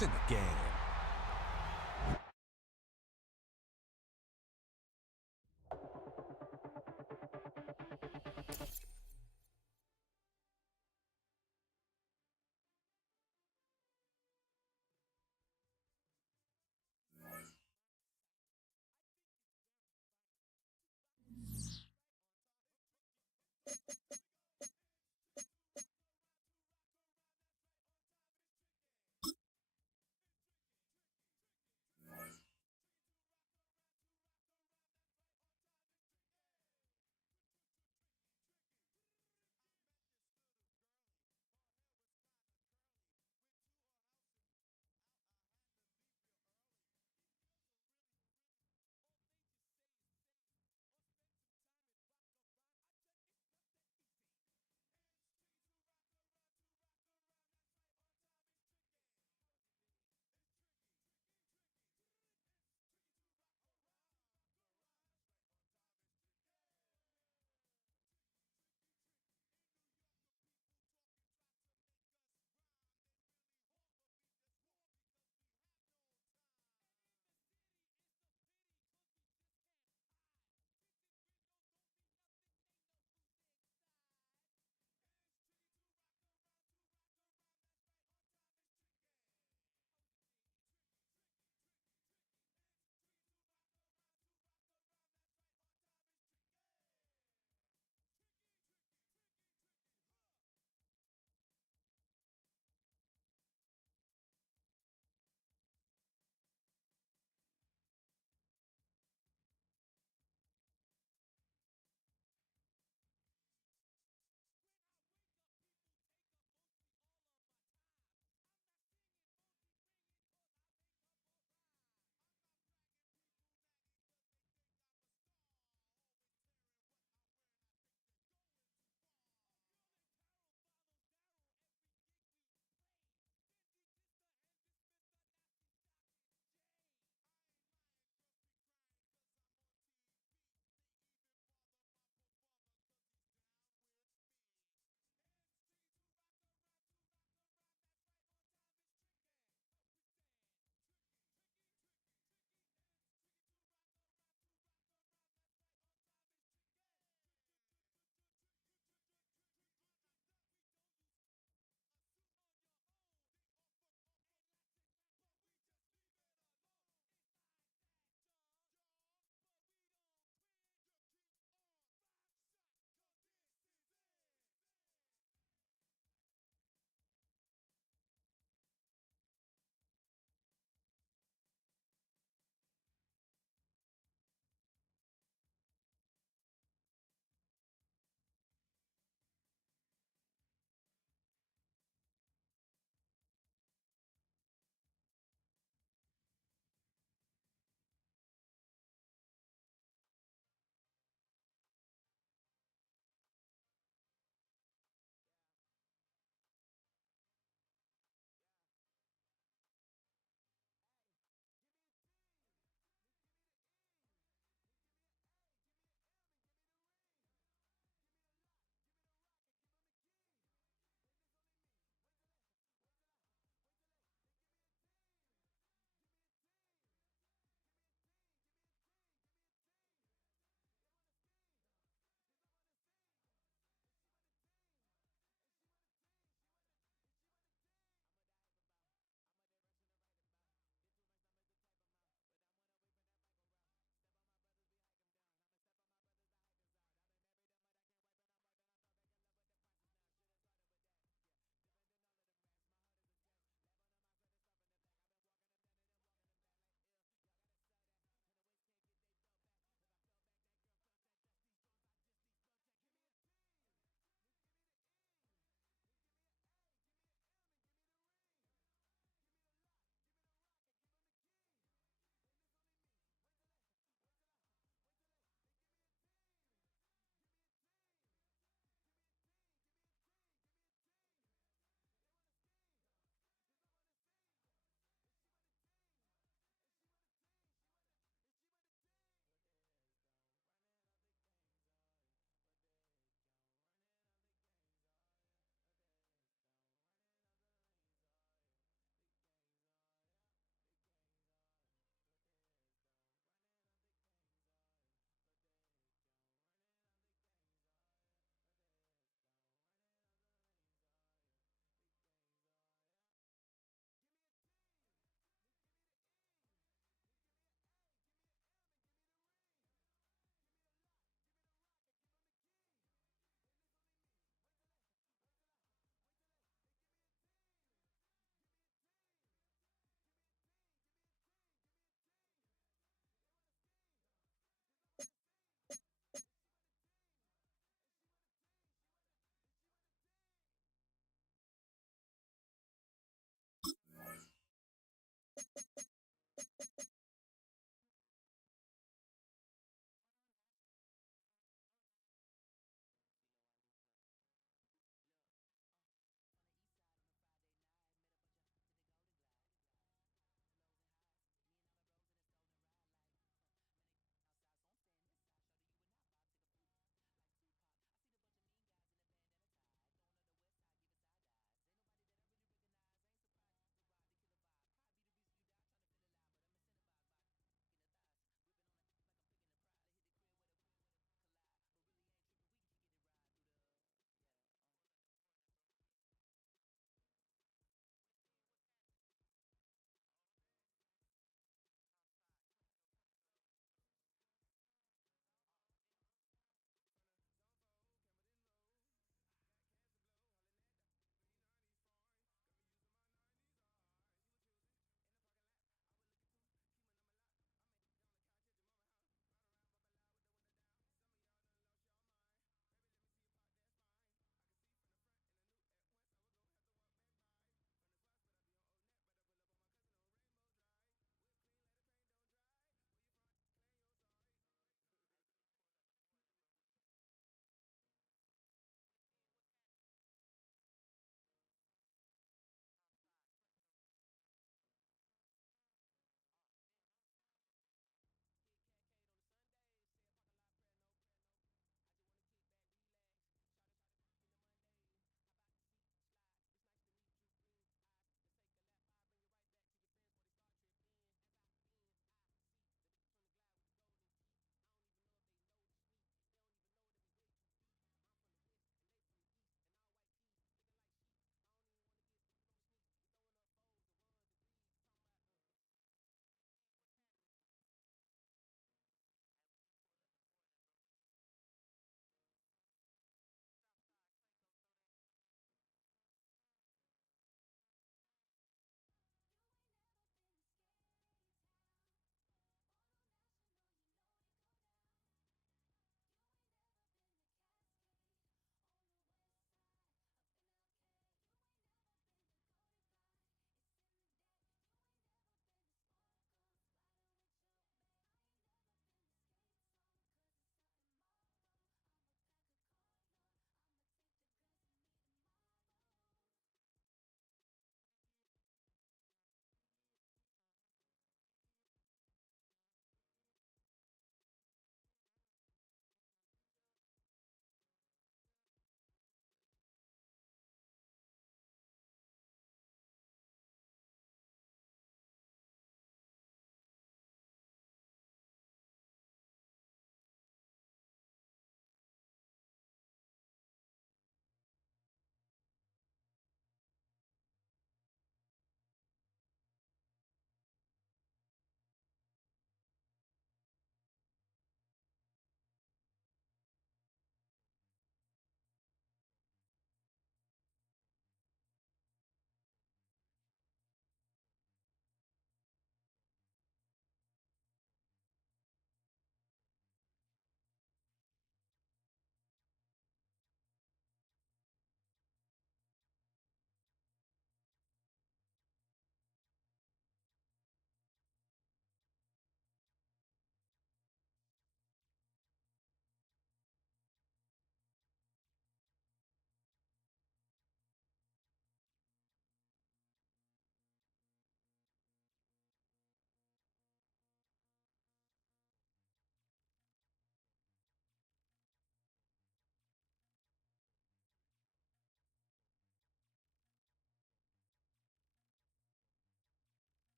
It's in the game.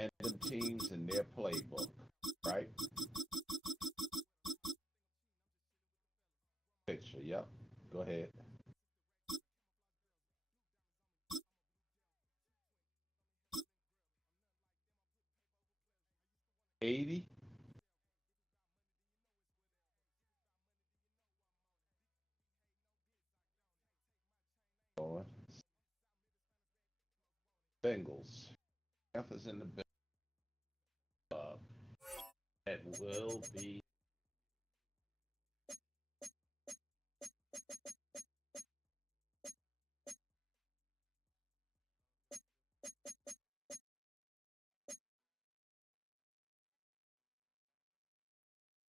random teams in their playbook, right? Picture, yep. Go ahead. 80. Bengals. Panthers in the club. That will be.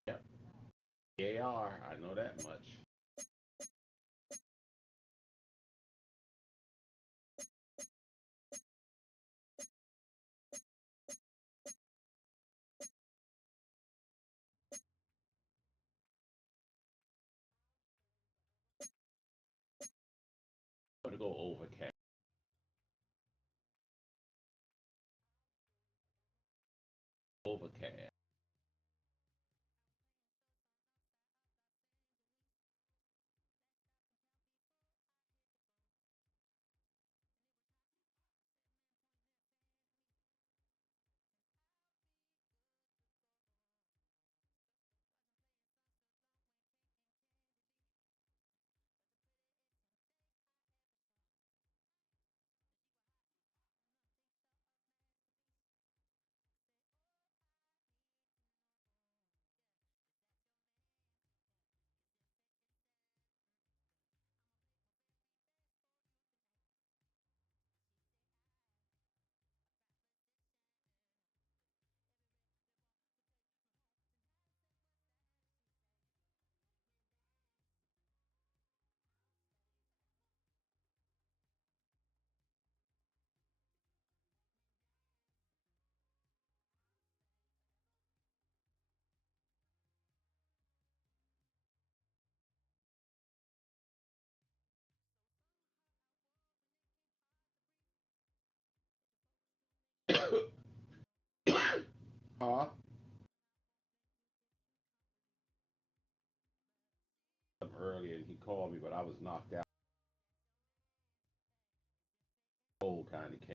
Yep. They are. I know that much. I'm going to go overcast. Overcast. Huh? Earlier, and he called me, but I was knocked out. Cold kind of came.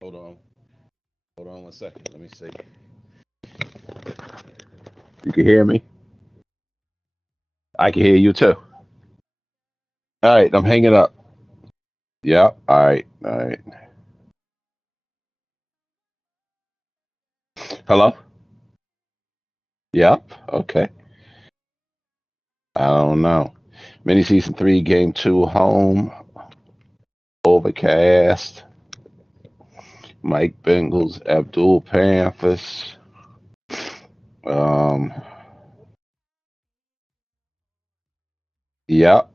Hold on. Hold on one second. Let me see. You can hear me? I can hear you too. All right, I'm hanging up. Yeah. All right. All right. Hello? Yep. Okay. I don't know. Mini season three, game two, home, overcast. Mike Bengals, Abdul Panthers. Um, yep.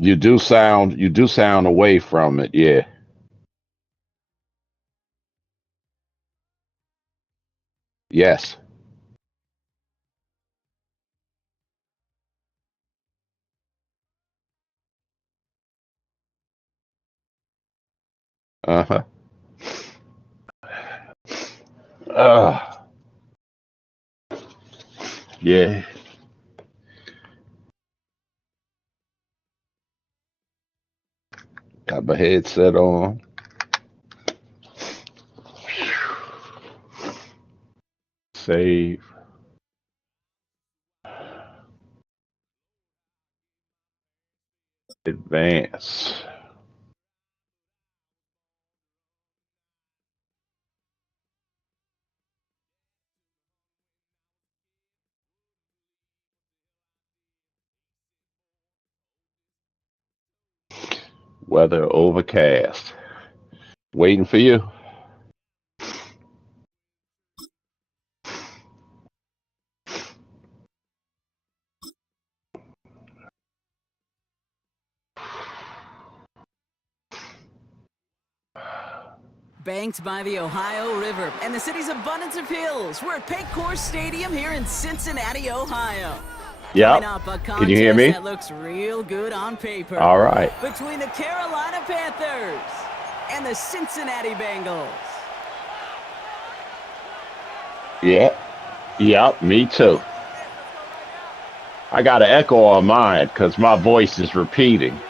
You do sound away from it. Yeah. Yes. Uh huh. Uh, yeah. Got my headset on. Save. Advance. Weather overcast. Waiting for you. banked by the Ohio River and the city's abundance of hills. We're at Paycor Stadium here in Cincinnati, Ohio. Yep. Can you hear me? That looks real good on paper. All right. Between the Carolina Panthers and the Cincinnati Bengals. Yeah. Yep, me too. I got an echo on mine because my voice is repeating.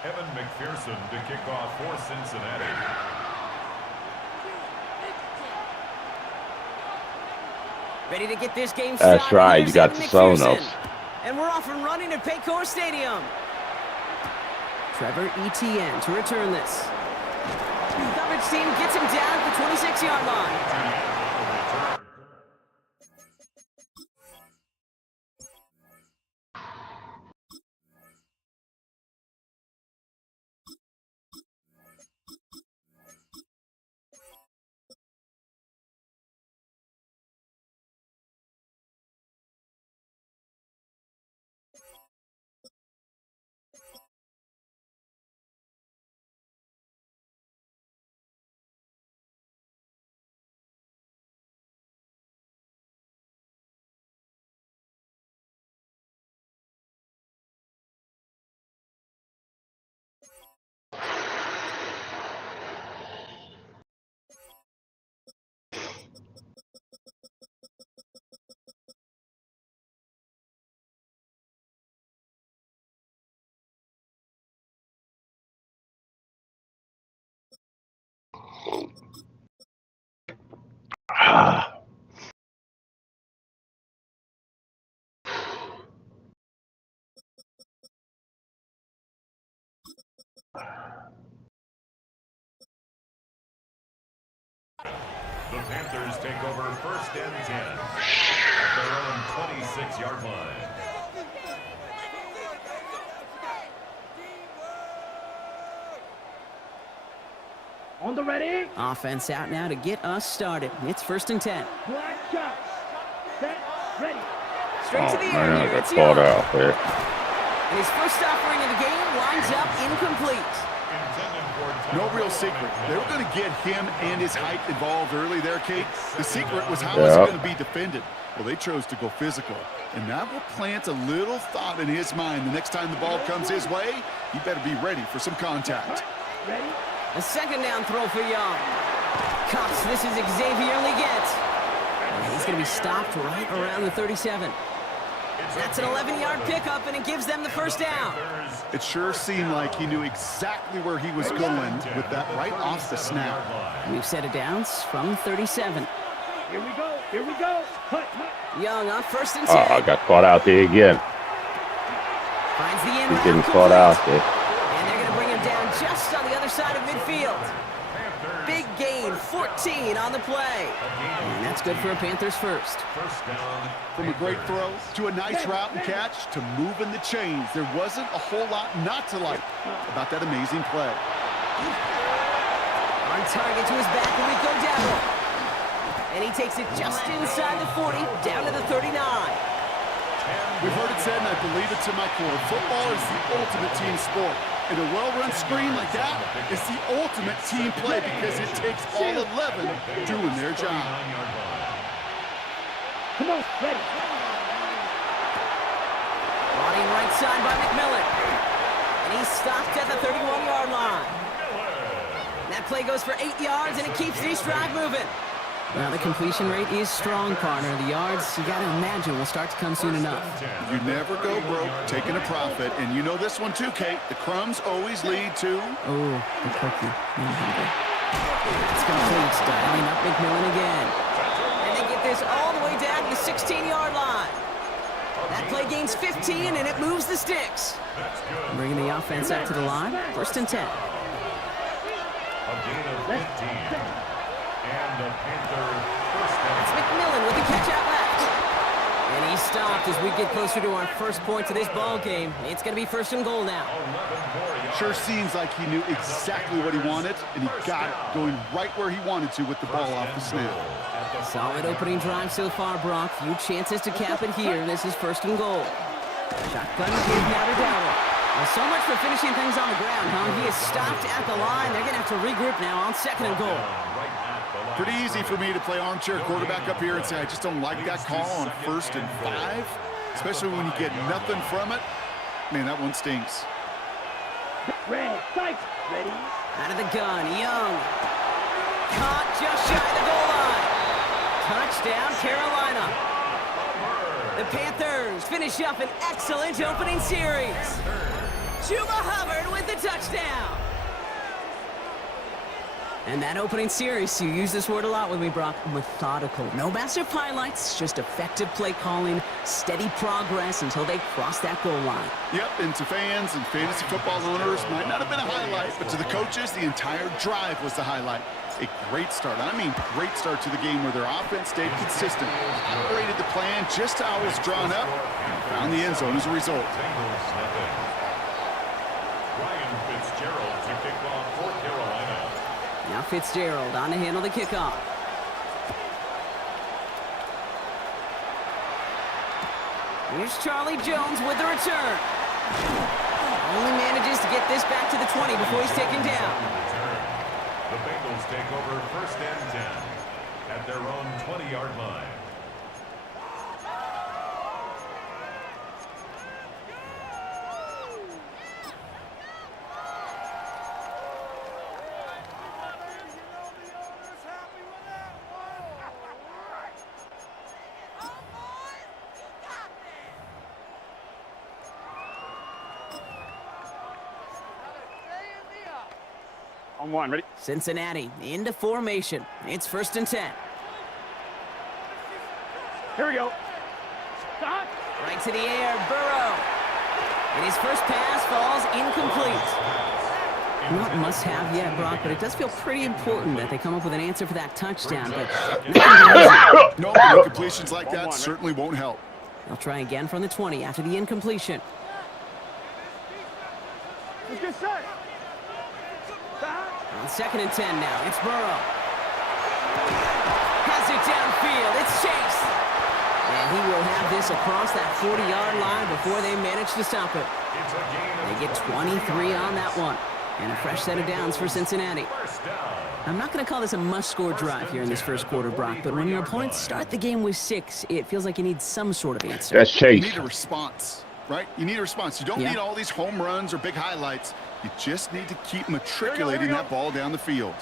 Evan McPherson to kick off for Cincinnati. Ready to get this game started. That's right, you got the Sonos. And we're off and running at Paycor Stadium. Trevor Etienne to return this. Coverage team gets him down at the 26-yard line. The Panthers take over first and 10 at their own 26-yard line. On the ready. Offense out now to get us started. It's first and 10. Black shot. Set. Ready. Straight to the air Man, here. I It's got caught Young. out there. And his first offering of the game winds up incomplete. No real secret. They were going to get him and his height involved early there, Kate. The secret was how was it going to be defended? Well, they chose to go physical. And that will plant a little thought in his mind. The next time the ball comes his way, he better be ready for some contact. Ready. A second down throw for Young. Cops, this is Xavier Leggett. And he's going to be stopped right around the 37. That's an 11-yard pickup, and it gives them the first down. It sure seemed like he knew exactly where he was going with that right off the snap. New set of downs from 37. Here we go. Here we go. Hut, hut. Young on first and 10. Oh, I got caught out there again. Finds the end He's route getting complete. caught out there. And they're going to bring him down just on the other side of midfield. Big gain, 14 on the play. And that's good for a Panthers first. From a great throw to a nice route and catch to moving the chains, there wasn't a whole lot not to like about that amazing play. On target to his back, Rico Dowdle. And he takes it just inside the 40, down to the 39. We've heard it said, and I believe it to my core, football is the ultimate team sport. And a well-run screen like that is the ultimate team play because it takes all 11 doing their job. Come on. Ready. Brought in right side by McMillan. And he's stopped at the 31-yard line. That play goes for 8 yards, and it keeps this drive moving. Well, the completion rate is strong, partner. The yards, you got to imagine, will start to come soon enough. You never go broke taking a profit, and you know this one too, Kate. The crumbs always lead to... Oh, the cookie. It's complete. Dialing up McMillan again. And they get this all the way down to the 16-yard line. That play gains 15, and it moves the sticks. Bringing the offense up to the line. First and 10. A gain of 15. And the Panther first down. It's McMillan with the catch out left. And he's stopped as we get closer to our first points of this ball game. It's going to be first and goal now. Sure seems like he knew exactly what he wanted, and he got it, going right where he wanted to with the ball off the snap. Solid opening drive so far, Brock. Few chances to cap it here. This is first and goal. Shotgun is now to Dowdle. Well, so much for finishing things on the ground, huh? He is stopped at the line. They're going to have to regroup now on 2nd and goal. Pretty easy for me to play armchair quarterback up here and say I just don't like that call on 1st and 5, especially when you get nothing from it. Man, that one stinks. Red, sight, ready. Out of the gun, Young. Caught just shy of the goal line. Touchdown, Carolina. The Panthers finish up an excellent opening series. Chuba Hubbard with the touchdown. And that opening series, you use this word a lot with me, Brock, methodical. No massive highlights, just effective play calling, steady progress until they cross that goal line. Yep, and to fans and fantasy football owners, might not have been a highlight, but to the coaches, the entire drive was the highlight. A great start. I mean, great start to the game where their offense stayed consistent, operated the plan just how it was drawn up, and found the end zone as a result. Ryan Fitzgerald to kick off for Carolina. Now Fitzgerald on to handle the kickoff. Here's Charlie Jones with the return. Only manages to get this back to the 20 before he's taken down. The Bengals take over 1st and 10 at their own 20-yard line. On 1, ready. Cincinnati into formation. It's 1st and 10. Here we go. Stop. Right to the air, Burrow. And his first pass falls incomplete. Not must-have yet, Brock, but it does feel pretty important that they come up with an answer for that touchdown. But No, incompletions like that certainly won't help. they'll try again from the 20 after the incompletion. Let's get set. On 2nd and 10 now, it's Burrow. Has it downfield, it's Chase. And he will have this across that 40-yard line before they manage to stop it. They get 23 on that one. And a fresh set of downs for Cincinnati. I'm not going to call this a must-score drive here in this first quarter, Brock, but when your opponents start the game with 6, it feels like you need some sort of answer. That's Chase. You need a response, right? You need a response. You don't need all these home runs or big highlights. You just need to keep matriculating that ball down the field.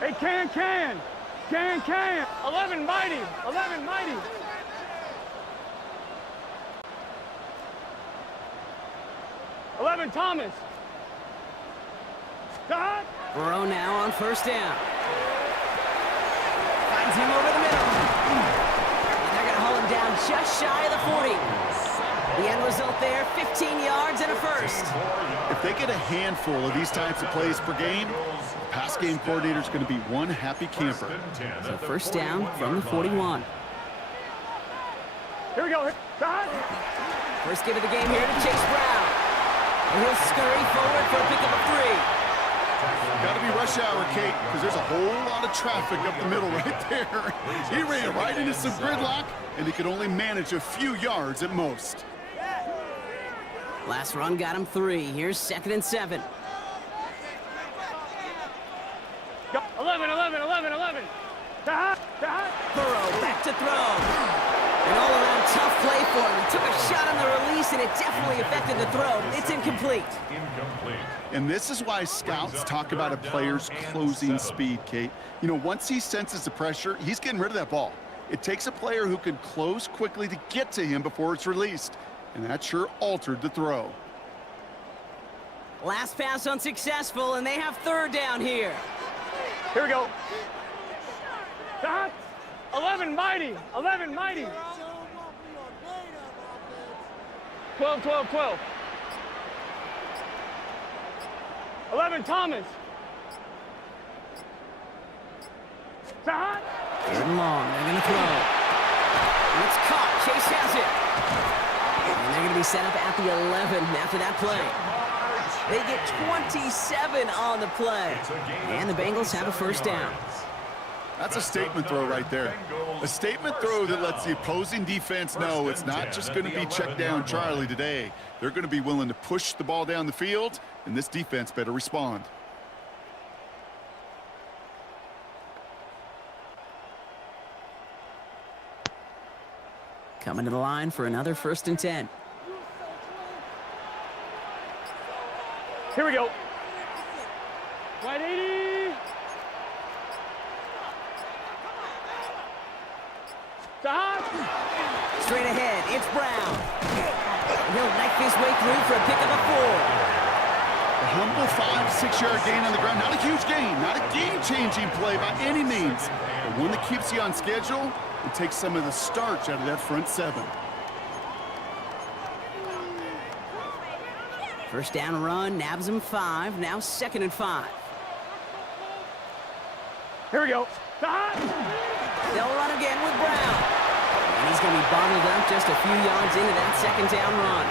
Hey, can. 11 mighty. 11 Thomas. Stop. Burrow now on 1st down. Finds him over the middle. And they're going to hold him down just shy of the 40. The end result there, 15 yards and a first. If they get a handful of these types of plays per game, the pass game coordinator is going to be one happy camper. So 1st down from the 41. Here we go. Stop. First give of the game here to Chase Brown. And he'll scurry forward for a pickup of 3. Got to be rush hour, Kate, because there's a whole lot of traffic up the middle right there. He ran right into some gridlock, and he could only manage a few yards at most. Last run got him 3. Here's 2nd and 7. 11. Stop. Burrow back to throw. An all-around tough play for him. He took a shot on the release, and it definitely affected the throw. It's incomplete. And this is why scouts talk about a player's closing speed, Kate. You know, once he senses the pressure, he's getting rid of that ball. It takes a player who can close quickly to get to him before it's released. And that sure altered the throw. Last pass unsuccessful, and they have 3rd down here. Here we go. Stop. 11 mighty. 12. 11 Thomas. Stop. Third and long. They're going to throw. And it's caught. Chase has it. And they're going to be set up at the 11 after that play. They get 27 on the play. And the Bengals have a 1st down. That's a statement throw right there. A statement throw that lets the opposing defense know it's not just going to be check down Charlie today. They're going to be willing to push the ball down the field, and this defense better respond. Coming to the line for another 1st and 10. Here we go. Right 80. Straight ahead, it's Brown. He'll knife his way through for a pick of a 4. A humble 5-6 yard gain on the ground. Not a huge gain, not a game-changing play by any means, but one that keeps you on schedule and takes some of the starch out of that front 7. First down run, nabs him 5. Now 2nd and 5. Here we go. They'll run again with Brown. And he's going to be bottled up just a few yards into that 2nd down run.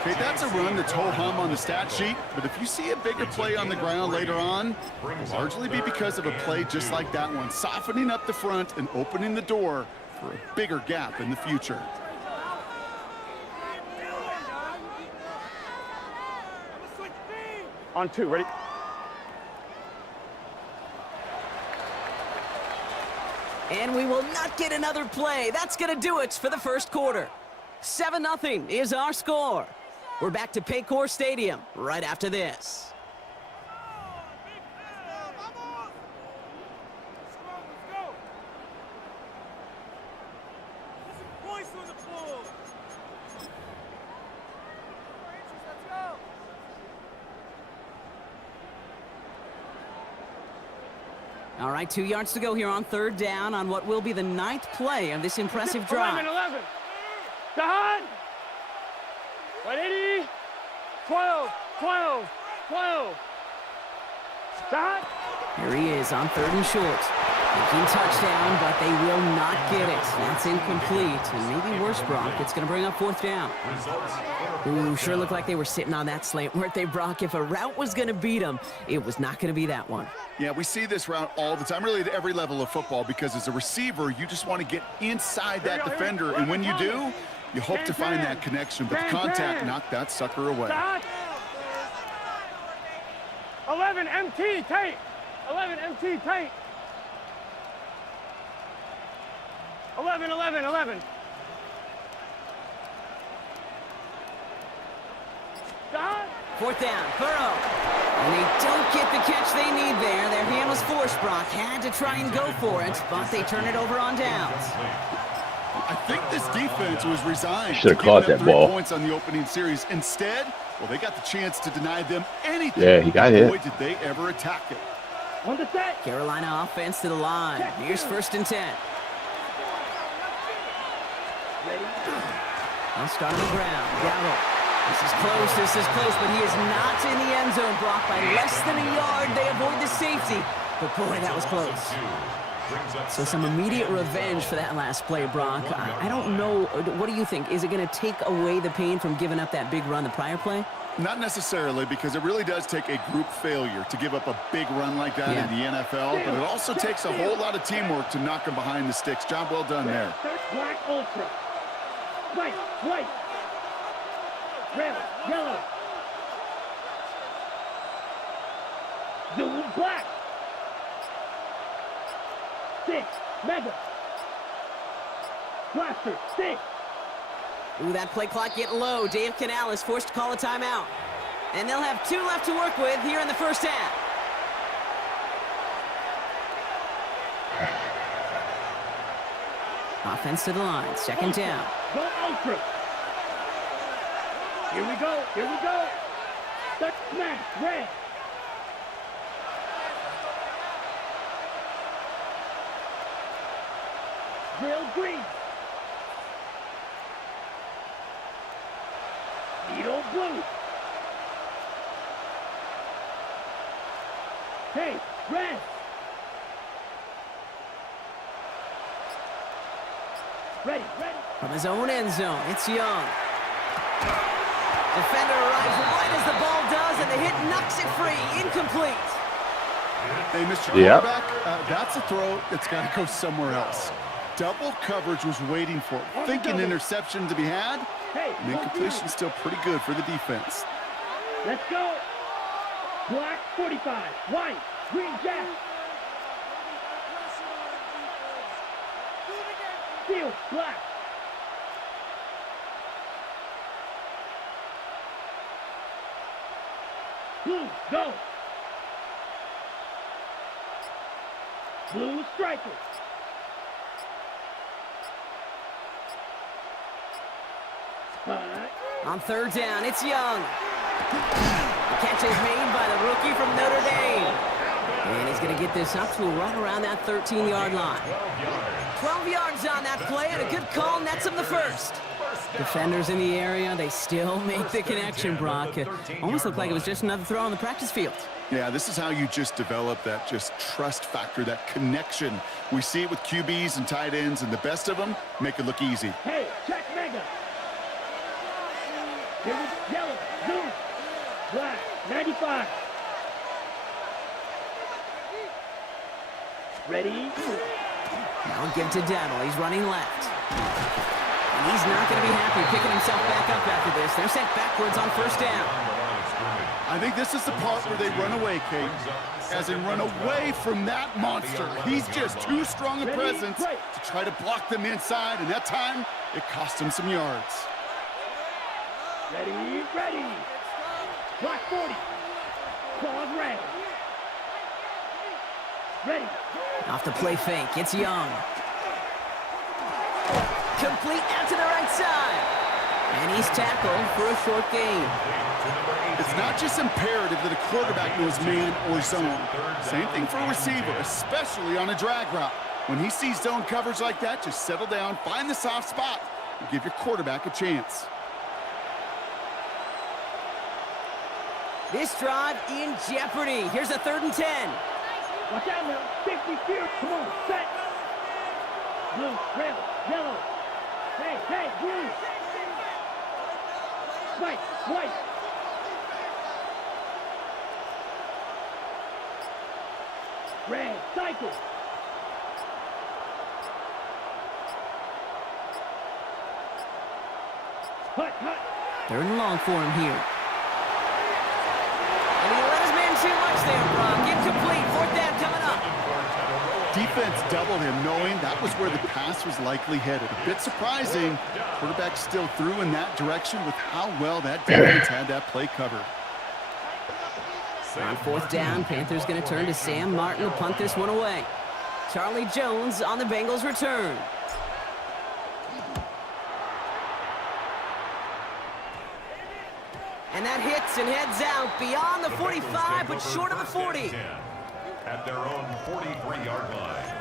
Okay, that's a run that's ho-hum on the stat sheet, but if you see a bigger play on the ground later on, it'll largely be because of a play just like that one, softening up the front and opening the door for a bigger gap in the future. On 2, ready? And we will not get another play. That's going to do it for the 1st quarter. 7-0 is our score. We're back to Paycor Stadium right after this. All right, 2 yards to go here on 3rd down on what will be the 9th play of this impressive drive. 11. Done. 180. 12. 12. 12. Done. Here he is on 3rd and short. Thinking touchdown, but they will not get it. That's incomplete, and maybe worse, Brock. It's going to bring up 4th down. Ooh, sure looked like they were sitting on that slant, weren't they, Brock? If a route was going to beat them, it was not going to be that one. Yeah, we see this route all the time, really at every level of football, because as a receiver, you just want to get inside that defender, and when you do, you hope to find that connection, but the contact knocked that sucker away. 11 MT tape. 11 MT tape. 11, 11, 11. Done. 4th down, Burrow. And they don't get the catch they need there. Their hand was forced, Brock. Had to try and go for it, but they turn it over on downs. I think this defense was resigned Should have to caught giving that up 3 ball. points on the opening series. Instead, well, they got the chance to deny them anything. Yeah, he got hit. Boy, did they ever attack it. On the set. Carolina offense to the line. Here's 1st and 10. I'll start on the ground. Gallo. This is close, but he is not in the end zone, Brock. By less than a yard, they avoid the safety. But boy, that was close. So some immediate revenge for that last play, Brock. I don't know. What do you think? Is it going to take away the pain from giving up that big run the prior play? Not necessarily, because it really does take a group failure to give up a big run like that in the NFL, but it also takes a whole lot of teamwork to knock them behind the sticks. Job well done there. Black ultra. White, white. Red, yellow. Blue, black. 6, mega. Blaster, 6. Ooh, that play clock getting low. Dave Canales forced to call a timeout. And they'll have 2 left to work with here in the 1st half. Offense to the line. 2nd down. Go ultra. Here we go. Here we go. That's smash. Red. Drill green. Needle blue. Hey, red. Ready, ready. From his own end zone, it's Young. Defender arrives right as the ball does, and the hit knocks it free. Incomplete. Hey, Mr. Yep. Quarterback, that's a throw that's got to go somewhere else. Double coverage was waiting for it. Thinking interception to be had. And incompletion still pretty good for the defense. Let's go. Black 45, white, green jack. Field, black. Blue, go. Blue striker. On third down, it's Young. The catch is made by the rookie from Notre Dame. And he's going to get this up to right around that 13-yard line. 12 yards on that play, and a good call nets him the first. Defenders in the area, they still make the connection, Brock. It almost looked like it was just another throw on the practice field. Yeah, this is how you just develop that just trust factor, that connection. We see it with QBs and tight ends, and the best of them make it look easy. Hey, check mega. Yellow, blue, black, 95. Ready? Now give to Daddle. He's running left. And he's not going to be happy picking himself back up after this. They're sent backwards on first down. I think this is the part where they run away, Kate. As in run away from that monster. He's just too strong a presence to try to block them inside, and that time, it cost him some yards. Ready, ready. Black 40. Claws red. Ready. Off the play fake, it's Young. Complete out to the right side. And he's tackled for a short gain. It's not just imperative that a quarterback knows man or zone. Same thing for a receiver, especially on a drag route. When he sees zone coverage like that, just settle down, find the soft spot, and give your quarterback a chance. This drive in jeopardy. Here's a 3rd and 10. Watch out now. 50 field. Come on, set. Blue, red, yellow. Hey, hey, blue. White, white. Red, cycle. Hut, hut. 3rd and long for him here. And he let his man too much there, Brock. Incomplete. 4th down coming up. Defense doubled him, knowing that was where the pass was likely headed. A bit surprising. Quarterback still threw in that direction with how well that defense had that play covered. On 4th down, Panthers going to turn to Sam Martin to punt this one away. Charlie Jones on the Bengals return. And that hits and heads out beyond the 45, but short of the 40. At their own 43-yard line.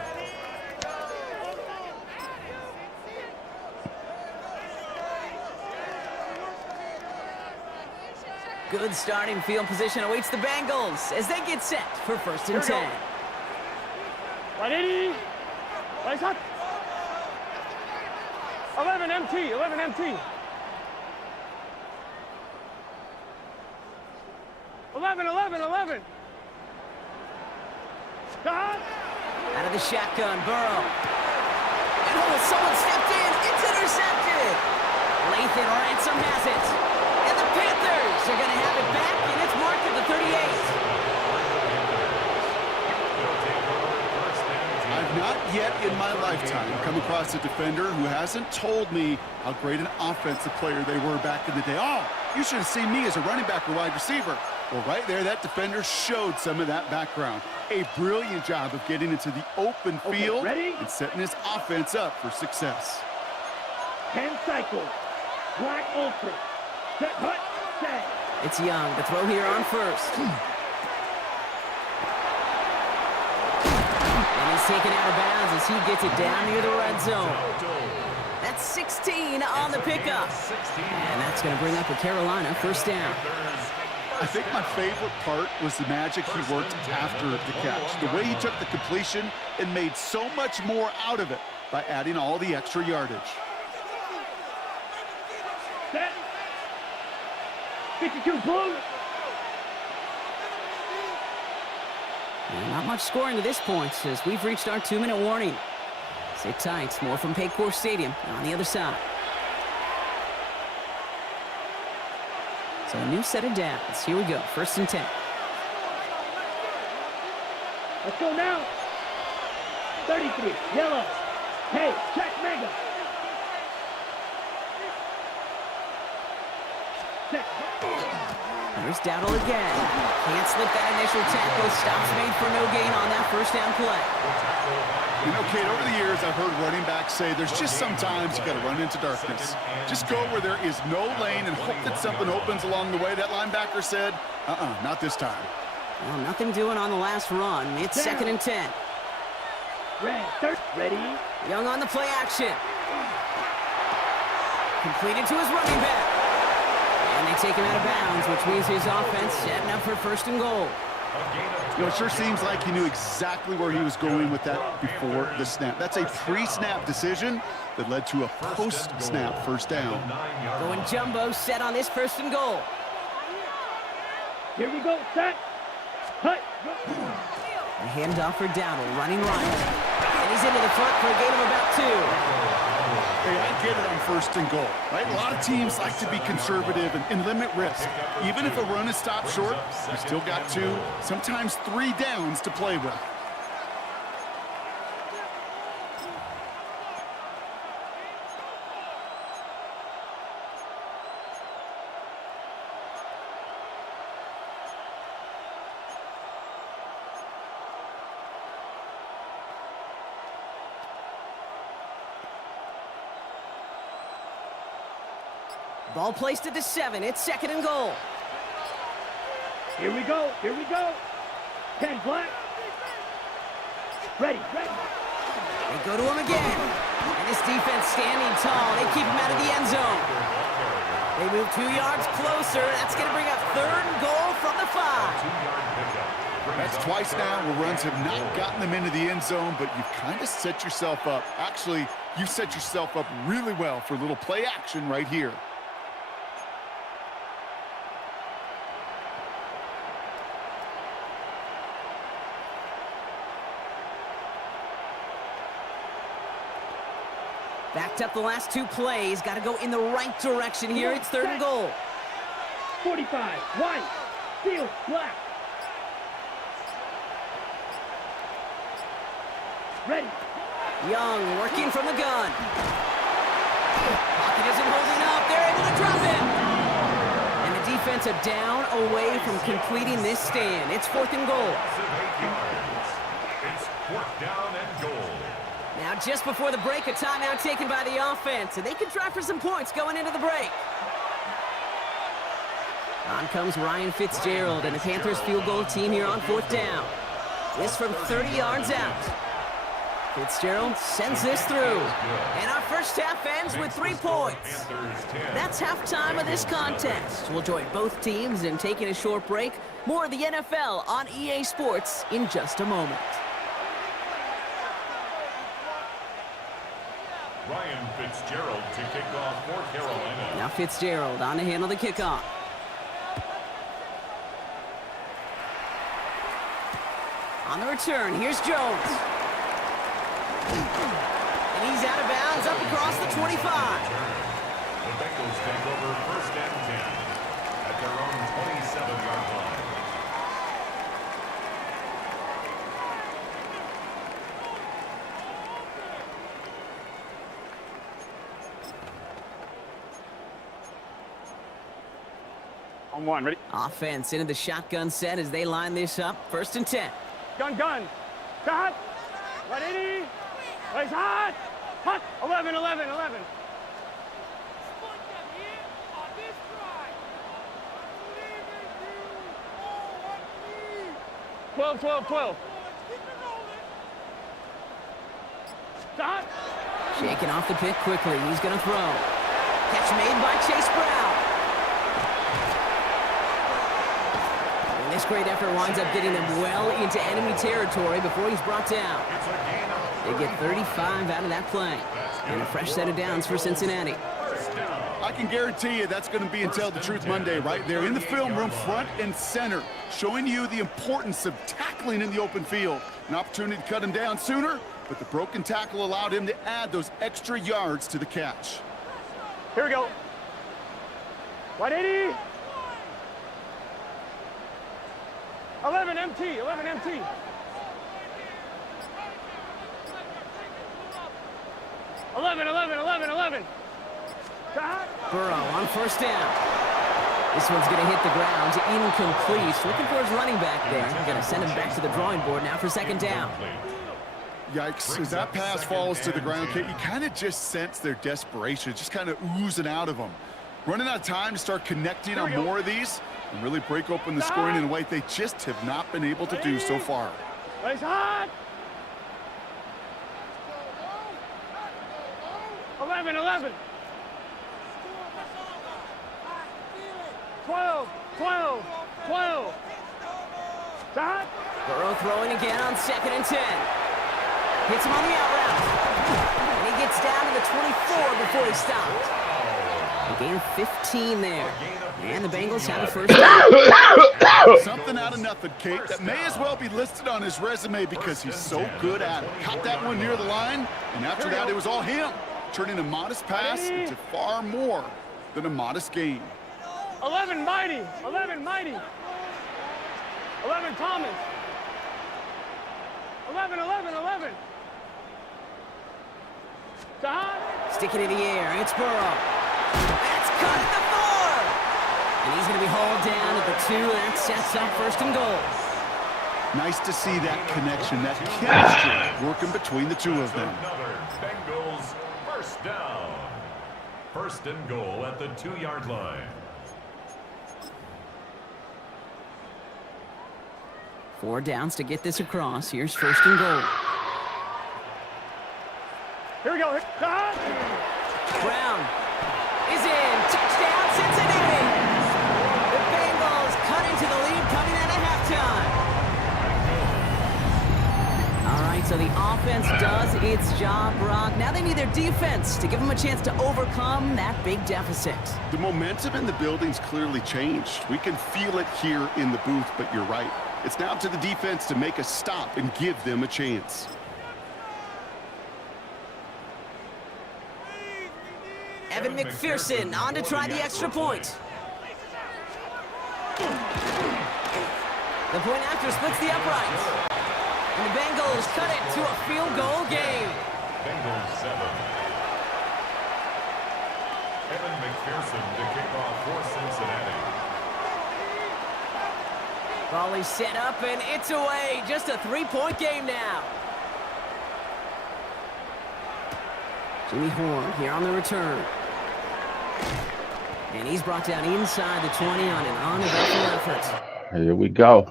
Good starting field position awaits the Bengals as they get set for 1st and 10. 180. Right hot. 11 MT, 11 MT. 11. God. Out of the shotgun, Burrow. And someone stepped in. It's intercepted. Lathan Ransom has it. And the Panthers are going to have it back, and it's marked at the 38. I've not yet in my lifetime come across a defender who hasn't told me how great an offensive player they were back in the day. Oh, you should have seen me as a running back or wide receiver. Well, right there, that defender showed some of that background. A brilliant job of getting into the open field and setting his offense up for success. 10 cycles. Black ultra. Set, hut, set. It's Young. The throw here on 1st. And he's taken out of bounds as he gets it down near the red zone. That's 16 on the pickup. And that's going to bring up a Carolina 1st down. I think my favorite part was the magic he worked after the catch. The way he took the completion and made so much more out of it by adding all the extra yardage. Set. 52 blue. And not much scoring to this point as we've reached our 2-minute warning. Sit tight, more from Paycor Stadium on the other side. So a new set of downs. Here we go, 1st and 10. Let's go now. 33, yellow. Hey, check mega. Check. Here's Dowdle again. Can't slip that initial tackle. Stops made for no gain on that 1st down play. You know, Kate, over the years, I've heard running backs say there's just sometimes you got to run into darkness. Just go where there is no lane and hope that something opens along the way. That linebacker said, not this time. Well, nothing doing on the last run. It's 2nd and 10. Ready? Young on the play action. Completed to his running back. And they take him out of bounds, which means his offense setting up for 1st and goal. You know, it sure seems like he knew exactly where he was going with that before the snap. That's a pre-snap decision that led to a post-snap 1st down. Going jumbo set on this 1st and goal. Here we go, set. Cut. The handoff for Dowdle, running right. And he's into the front for a gain of about 2. Hey, I get it on 1st and goal, right? A lot of teams like to be conservative and limit risk. Even if a run is stopped short, you still got 2, sometimes 3 downs to play with. Ball placed at the 7. It's 2nd and goal. Here we go. 10 black. Ready. They go to him again. And this defense standing tall. They keep him out of the end zone. They move 2 yards closer. That's going to bring up 3rd and goal from the 5. That's twice now where runs have not gotten them into the end zone, but you've kind of set yourself up. Actually, you set yourself up really well for a little play action right here. Backed up the last 2 plays. Got to go in the right direction here. It's 3rd and goal. 45, white, steel, black. Ready. Young working from the gun. Pocket isn't holding up. They're able to drop it. And the defense are down away from completing this stand. It's 4th and goal. It's 4th down and goal. Now, just before the break, a timeout taken by the offense, and they can try for some points going into the break. On comes Ryan Fitzgerald and the Panthers field goal team here on 4th down. This from 30 yards out. Fitzgerald sends this through. And our first half ends with 3 points. That's halftime of this contest. We'll join both teams in taking a short break. More of the NFL on EA Sports in just a moment. Ryan Fitzgerald to kick off for Carolina. Now Fitzgerald on to handle the kickoff. On the return, here's Jones. And he's out of bounds up across the 25. The Bengals take over 1st and 10 at their own 27-yard line. On 1, ready? Offense into the shotgun set as they line this up. 1st and 10. Gun. Stop. Ready? Place hot. 11. 12. Stop. Shaking off the pick quickly. He's going to throw. Catch made by Chase Brown. And this great effort winds up getting them well into enemy territory before he's brought down. They get 35 out of that play. And a fresh set of downs for Cincinnati. I I can guarantee you that's going to be in Tell the Truth Monday right there in the film room, front and center, showing you the importance of tackling in the open field. An opportunity to cut him down sooner, but the broken tackle allowed him to add those extra yards to the catch. Here we go. 180. 11 MT, 11 MT. Eleven. Burrow on first down. This one's going to hit the ground. Incomplete. Looking for his running back there. Going to send him back to the drawing board now for second down. Yikes, as that pass falls to the ground, Kate, you kind of just sense their desperation, just kind of oozing out of them. Running out of time to start connecting on more of these and really break open the scoring in a way they just have not been able to do so far. Race hot. 11. 12. Stop. Burrow throwing again on 2nd and 10. Hits him on the out route. And he gets down to the 24 before he stopped. A gain of 15 there. And the Bengals have a first down. Something out of nothing, Kate, that may as well be listed on his resume because he's so good at it. Caught that one near the line, and after that, it was all him, turning a modest pass into far more than a modest gain. 11 mighty. 11 Thomas. 11. Stop. Sticking in the air. It's Burrow. That's cut at the 4. And he's going to be hauled down at the 2. That sets up first and goal. Nice to see that connection, that chemistry working between the two of them. Another Bengals first down. First and goal at the 2-yard line. 4 downs to get this across. Here's first and goal. Here we go. Stop. Brown is in. Touchdown, Cincinnati. The Bengals cut into the lead coming out of halftime. All right, so the offense does its job, Brock. Now they need their defense to give them a chance to overcome that big deficit. The momentum in the building's clearly changed. We can feel it here in the booth, but you're right. It's now up to the defense to make a stop and give them a chance. Evan McPherson on to try the extra point. The point after splits the upright. And the Bengals cut it to a field goal game. Bengals 7. Evan McPherson to kick off for Cincinnati. Volley set up and it's away. Just a 3-point game now. Jimmy Horn here on the return. And he's brought down inside the 20 on an uneventful effort. Here we go.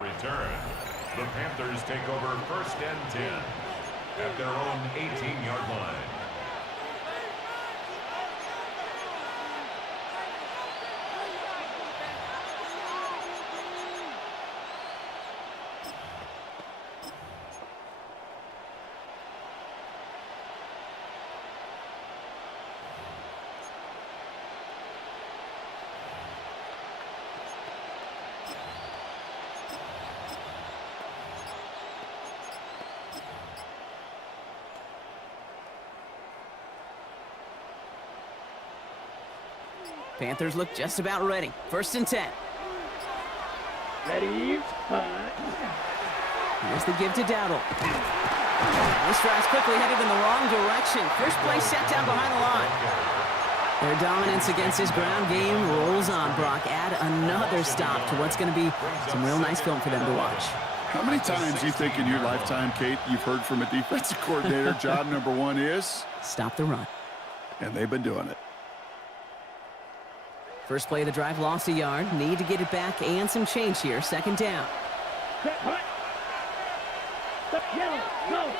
Return. The Panthers take over first and 10 at their own 18-yard line. Panthers look just about ready. First and 10. Ready. Here's the give to Dowdle. This drive's quickly headed in the wrong direction. First play set down behind the line. Their dominance against this ground game rolls on, Brock. Add another stop to what's going to be some real nice film for them to watch. How many times do you think in your lifetime, Kate, you've heard from a defensive coordinator, job number one is? Stop the run. And they've been doing it. First play of the drive, lost a yard. Need to get it back and some change here. Second down. Set, hut. Step, yellow, go.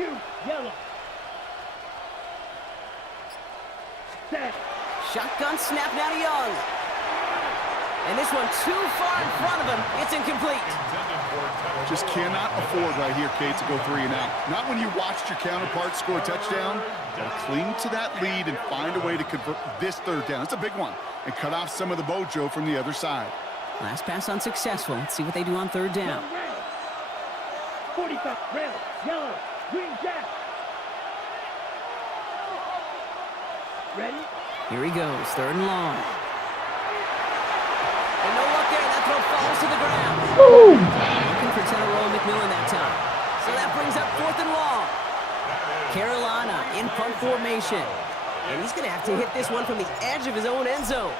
You, yellow. Set. Shotgun snap now to Young. And this one too far in front of him. It's incomplete. Just cannot afford right here, Kate, to go 3 and out. Not when you watched your counterpart score a touchdown. Got to cling to that lead and find a way to convert this third down. It's a big one. And cut off some of the mojo from the other side. Last pass unsuccessful. Let's see what they do on third down. 45, red, yellow, green jack. Ready? Here he goes, third and long. And no luck there, that throw falls to the ground. Looking for center roll McMillan that time. So that brings up fourth and long. Carolina in punt formation. And he's going to have to hit this one from the edge of his own end zone.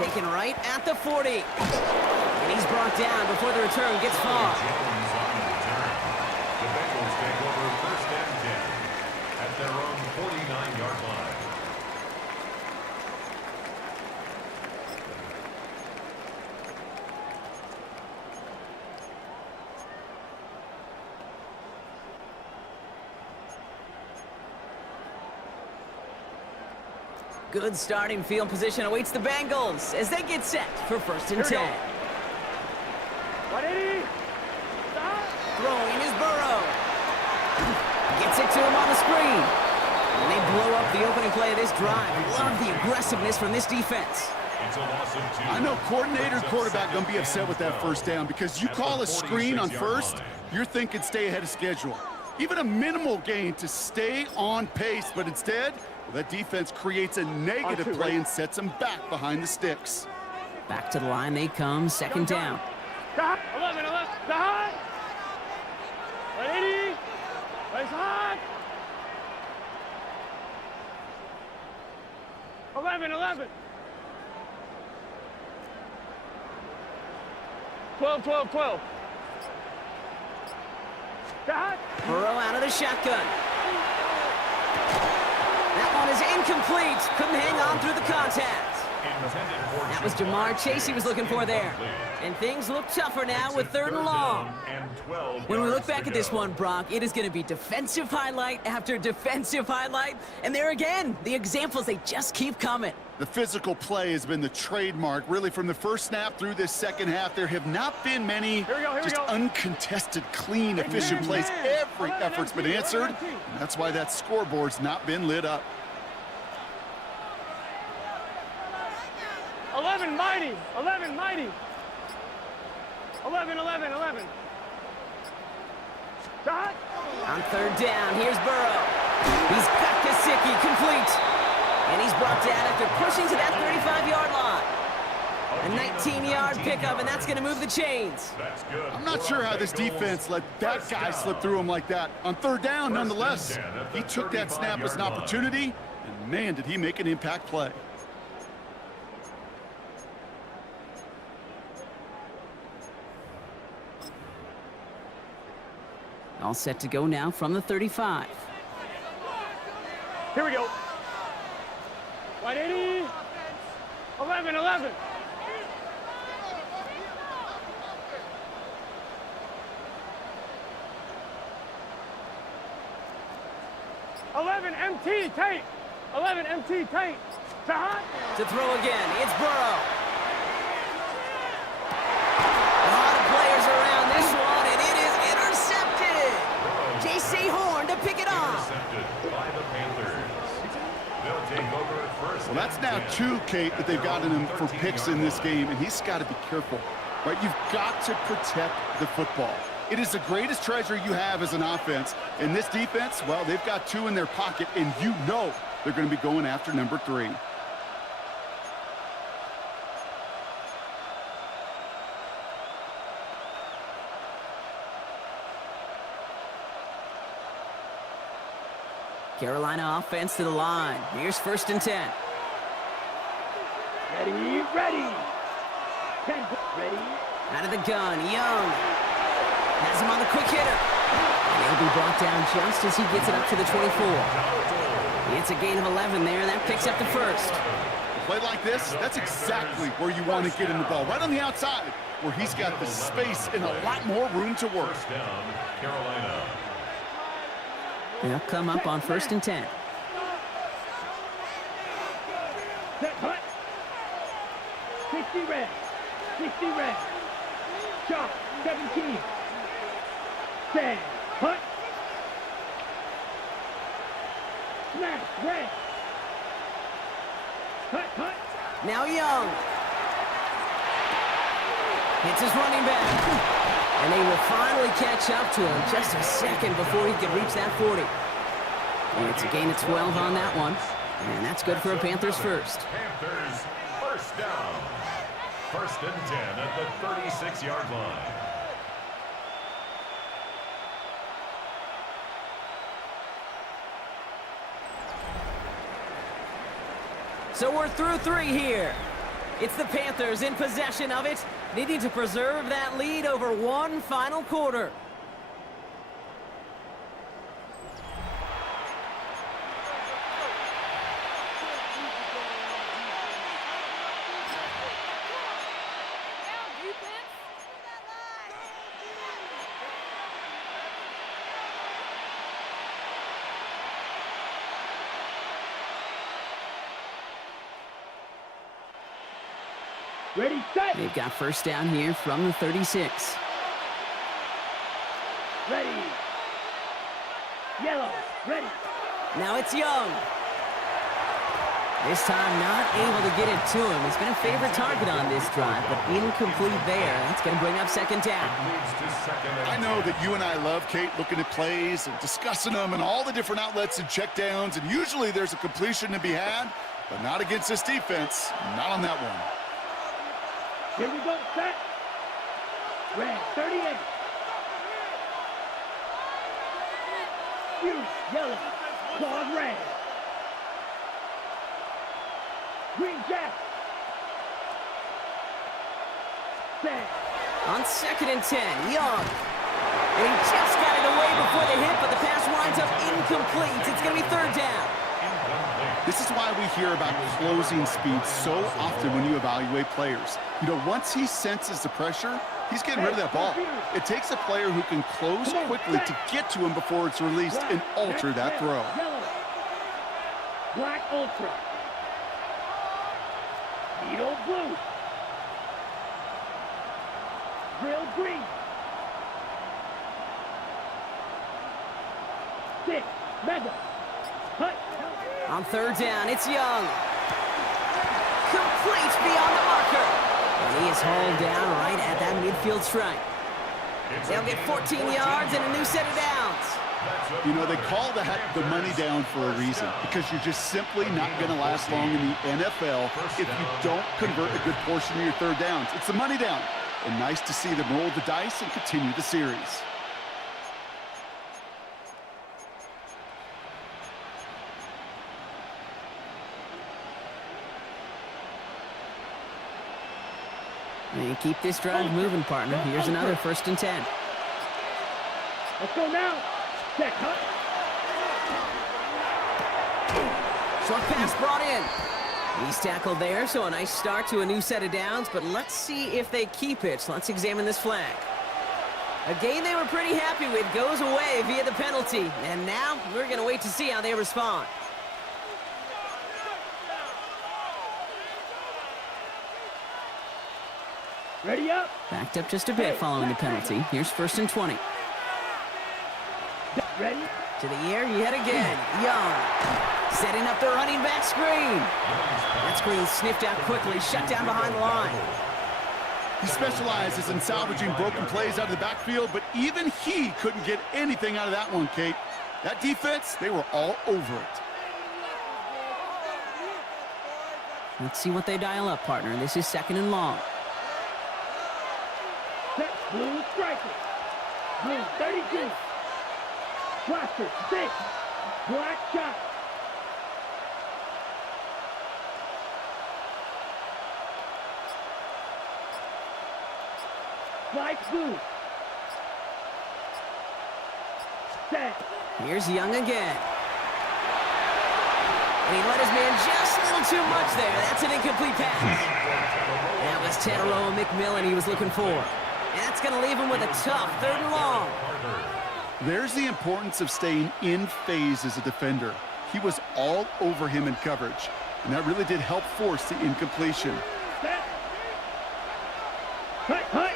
Taken right at the 40. And he's brought down before the return gets far. The Bengals take over first and 10 at their own 49-yard line. Good starting field position awaits the Bengals as they get set for first and 10. 180. Stop. Throwing is Burrow. Gets it to him on the screen. And they blow up the opening play of this drive. Love the aggressiveness from this defense. It's a loss of 2. I know coordinator and quarterback going to be upset with that first down because you call a screen on first, you're thinking stay ahead of schedule. Even a minimal gain to stay on pace, but instead, well, that defense creates a negative play and sets them back behind the sticks. Back to the line they come, second down. Stop. 11, 11. Stop. 180. Place hot. 11, 11. 12, 12, 12. Stop. Burrow out of the shotgun. That one is incomplete. Couldn't hang on through the contact. That was Jamar Chase he was looking for there. And things look tougher now with third and long. When we look back at this one, Brock, it is going to be defensive highlight after defensive highlight. And there again, the examples, they just keep coming. The physical play has been the trademark. Really, from the first snap through this second half, there have not been many just uncontested, clean, efficient plays. Every effort's been answered, and that's why that scoreboard's not been lit up. 11, mighty. 11, mighty. 11, 11, 11. Shot. On third down, here's Burrow. He's got Gesicki complete. And he's brought down after pushing to that 35-yard line. A 19-yard pickup, and that's going to move the chains. I'm not sure how this defense let that guy slip through him like that. On third down, nonetheless, he took that snap as an opportunity, and man, did he make an impact play. All set to go now from the 35. Here we go. 180. 11, 11. MT tight. 11 MT tight. Shot. To throw again, it's Burrow. A lot of players around this one, and it is intercepted. J.C. Horn to pick it off. Intercepted by the Panthers. They'll take over first. Well, that's now 2, Kate, that they've gotten him for picks in this game, and he's got to be careful, right? You've got to protect the football. It is the greatest treasure you have as an offense. And this defense, well, they've got 2 in their pocket, and you know they're going to be going after number 3. Carolina offense to the line. Here's 1st and 10. Ready, ready. 10, ready. Out of the gun, Young. Has him on the quick hitter. And he'll be brought down just as he gets it up to the 24. It's a gain of 11 there, and that picks up the 1st. A play like this, that's exactly where you want to get him the ball, right on the outside, where he's got the space and a lot more room to work. First down, Carolina. They'll come up on 1st and 10. Set, hut. 60 red. 60 red. Shot, 17. 10, hut. Smash, red. Hut, hut. Now Young. Hits his running back. And they will finally catch up to him just a second before he can reach that 40. And it's a gain of 12 on that one. And that's good for a Panthers 1st. Panthers, first down. 1st and 10 at the 36-yard line. So we're through 3 here. It's the Panthers in possession of it, needing to preserve that lead over one final quarter. Ready, set. They've got 1st down here from the 36. Ready. Yellow, ready. Now it's Young. This time not able to get it to him. He's been a favorite target on this drive, but incomplete there. That's going to bring up 2nd down. Leads to 2nd and I know that you and I love, Kate, looking at plays and discussing them and all the different outlets and checkdowns, and usually there's a completion to be had, but not against this defense. Not on that one. Here we go, set. Red, 38. Blue, yellow, claws red. Green jack. Set. On 2nd and 10, Young. And he just got it away before the hit, but the pass winds up incomplete. It's going to be 3rd down. This is why we hear about closing speed so often when you evaluate players. You know, once he senses the pressure, he's getting rid of that ball. It takes a player who can close quickly to get to him before it's released and alter that throw. Yellow. Black ultra. Needle blue. Drill green. 6, mega. Hut. On 3rd down, it's Young. Complete beyond the marker. And he is hauled down right at that midfield stripe. They'll get 14 yards and a new set of downs. You know, they call that the money down for a reason, because you're just simply not going to last long in the NFL if you don't convert a good portion of your 3rd downs. It's the money down. And nice to see them roll the dice and continue the series. And keep this drive moving, partner. Here's another 1st and 10. Let's go now. Check, hut. Short pass brought in. He's tackled there, so a nice start to a new set of downs, but let's see if they keep it. So let's examine this flag. A game they were pretty happy with goes away via the penalty, and now we're going to wait to see how they respond. Ready up. Backed up just a bit following the penalty. Here's 1st and 20. Ready. To the air yet again. Young setting up the running back screen. That screen sniffed out quickly, shut down behind the line. He specializes in salvaging broken plays out of the backfield, but even he couldn't get anything out of that one, Kate. That defense, they were all over it. Let's see what they dial up, partner. This is 2nd and long. Set. Blue striker. Blue 32. Blaster 6. Black shot. Spike blue. Set. Here's Young again. And he let his man just a little too much there. That's an incomplete pass. That was Tedero McMillan he was looking for. And that's going to leave him with a tough 3rd and long. There's the importance of staying in phase as a defender. He was all over him in coverage, and that really did help force the incompletion. Set. Hut, hut.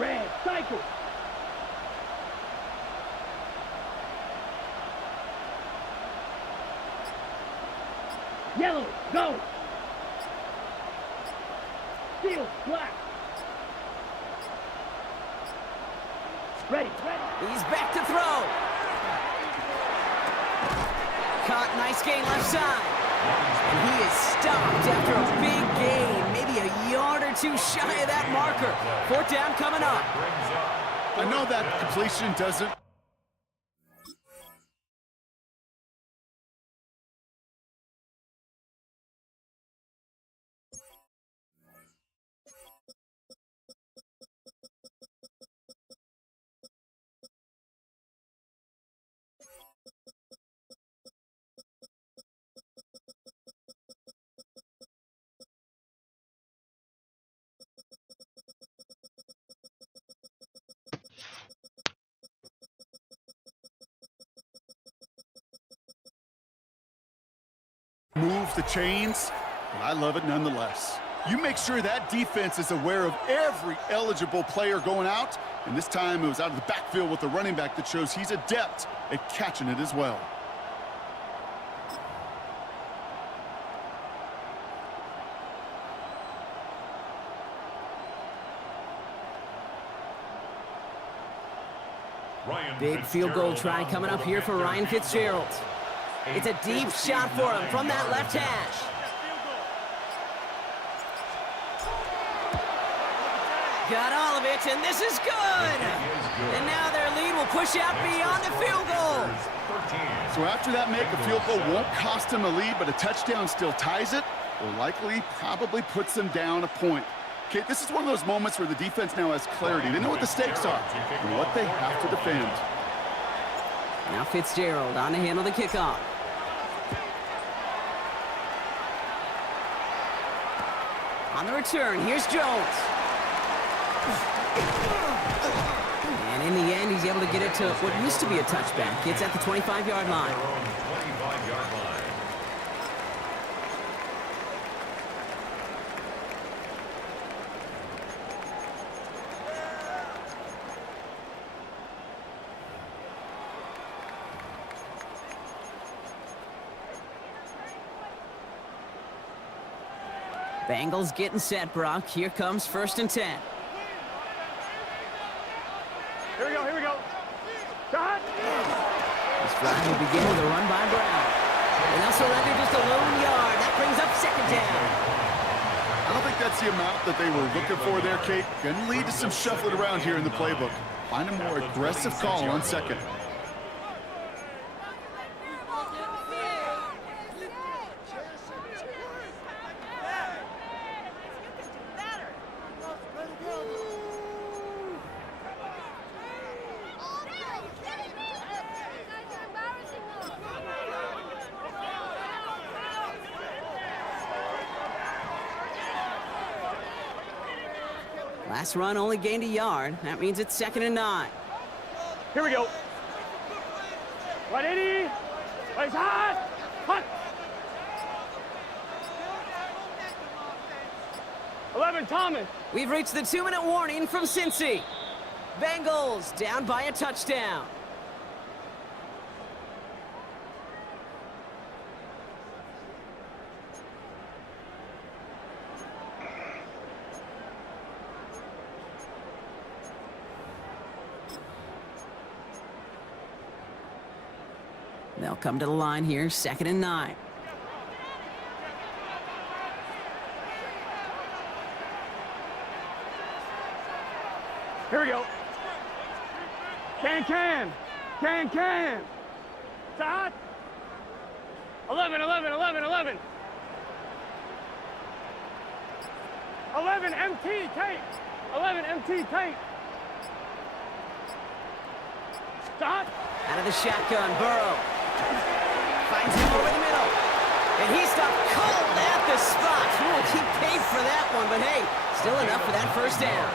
Red, cycle. Yellow, go. Steel, black. Ready, ready. He's back to throw. Caught, nice gain left side. And he is stopped after a big gain, maybe a yard or two shy of that marker. 4th down coming up. I know that completion doesn't. Move the chains, but I love it nonetheless. You make sure that defense is aware of every eligible player going out, and this time it was out of the backfield with the running back that shows he's adept at catching it as well. Big field goal try coming up here for Ryan Fitzgerald. It's a deep shot for him from that left hash. Got all of it, and this is good. And now their lead will push out beyond the field goal. So after that make, a field goal won't cost them a lead, but a touchdown still ties it, or likely probably puts them down a point. Okay, this is one of those moments where the defense now has clarity. They know what the stakes are and what they have to defend. Now Fitzgerald on to handle the kickoff. On the return, here's Jones. And in the end, he's able to get it to what used to be a touchback. It's at the 25-yard line. Bengals getting set, Brock. Here comes 1st and 10. Here we go, here we go. Shot! This drive will begin with a run by Brown. And they'll surrender just a lone yard. That brings up 2nd down. I don't think that's the amount that they were looking for there, Kate. Going to lead to some shuffling around here in the playbook. Find a more aggressive call on 2nd. Last run only gained a yard. That means it's 2nd and 9. Here we go. 180. Place hot. Hot. 11, Thomas. We've reached the 2-minute warning from Cincy. Bengals down by a touchdown. They'll come to the line here, 2nd and 9. Here we go. Can. Start. 11. 11 MT tape. 11 MT tape. Start. Out of the shotgun, Burrow. Finds him over the middle. And he stopped cold at the spot. He paid for that one, but hey, still enough for that first down.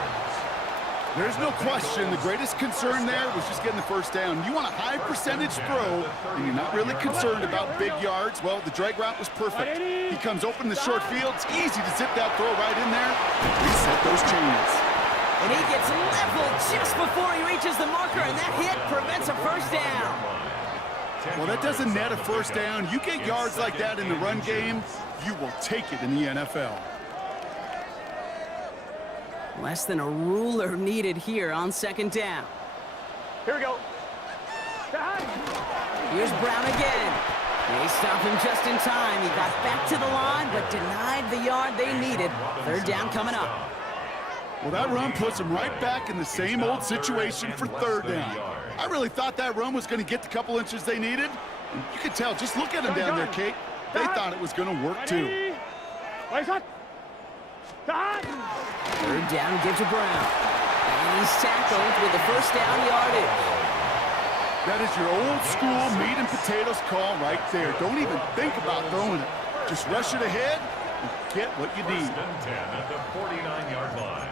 There's no question the greatest concern there was just getting the first down. You want a high percentage throw, and you're not really concerned about big yards. Well, the drag route was perfect. He comes open in the short field. It's easy to zip that throw right in there and reset those chains. And he gets leveled just before he reaches the marker, and that hit prevents a first down. Well, that doesn't net a first down. You get yards like that in the run game, you will take it in the NFL. Less than a ruler needed here on second down. Here we go. Here's Brown again. They stopped him just in time. He got back to the line, but denied the yard they needed. Third down coming up. Well, that run puts him right back in the same old situation for third down. I really thought that run was going to get the couple inches they needed. And you could tell, just look at him down there, Kate. They thought it was going to work too. Third down, give to Brown. And he's tackled with the first down yardage. That is your old school meat and potatoes call right there. Don't even think about throwing it. Just rush it ahead and get what you need. First and 10 at the 49-yard line.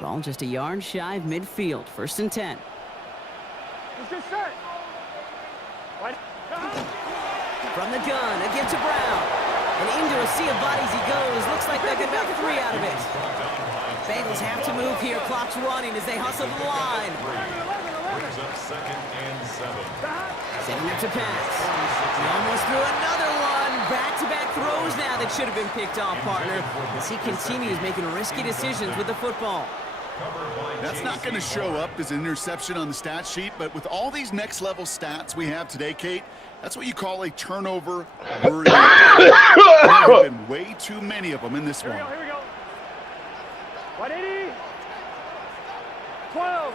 Ball just a yard shy of midfield. First and 10. It's just set. From the gun, a give to Brown. And into a sea of bodies he goes. Looks like they'll get about 3 out of it. Bengals have to move here. Clock's running as they hustle the line. Brings up second and 7. Sending it to pass. He almost threw another one. Back-to-back throws now that should have been picked off, partner. As he continues making risky decisions with the football. That's not going to show up as an interception on the stat sheet, but with all these next-level stats we have today, Kate, that's what you call a turnover worthy. There have been way too many of them in this one. Here we go. 180. 12.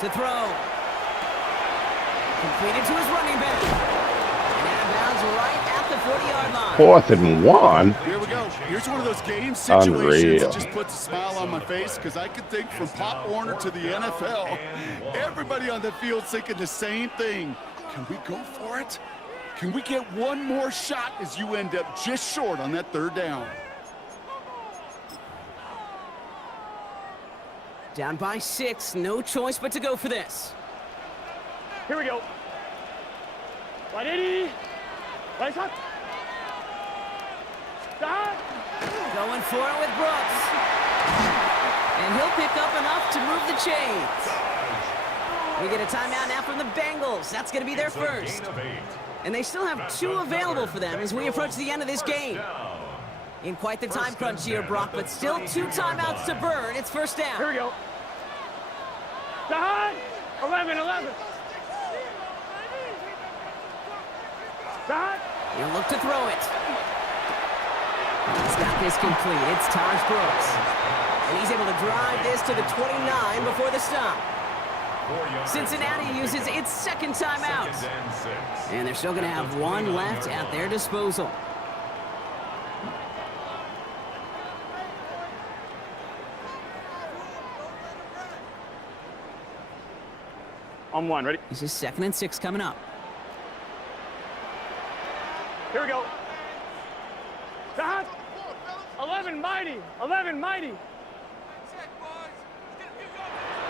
To throw. Completed to his running back. And out of bounds right at the 40-yard line. 4th and 1. Here we go. Here's one of those game situations Unreal. that just puts a smile on my face because I could think from Pop Warner to the NFL, everybody on the field thinking the same thing. Can we go for it? Can we get one more shot as you end up just short on that third down? Down by 6. No choice but to go for this. Here we go. 180. Right up. Stop. Going for it with Brooks. And he'll pick up enough to move the chains. We get a timeout now from the Bengals. That's going to be their first. And they still have 2 available for them as we approach the end of this game. In quite the time crunch here, Brock, but still 2 timeouts to burn. It's first down. Here we go. Start. 11. Start. He'll look to throw it. He's got this complete. It's Taj Brooks. And he's able to drive this to the 29 before the stop. Cincinnati uses its second timeout. And they're still going to have 1 left at their disposal. On 1, ready? This is 2nd and 6 coming up. Here we go. Stop. 11 mighty.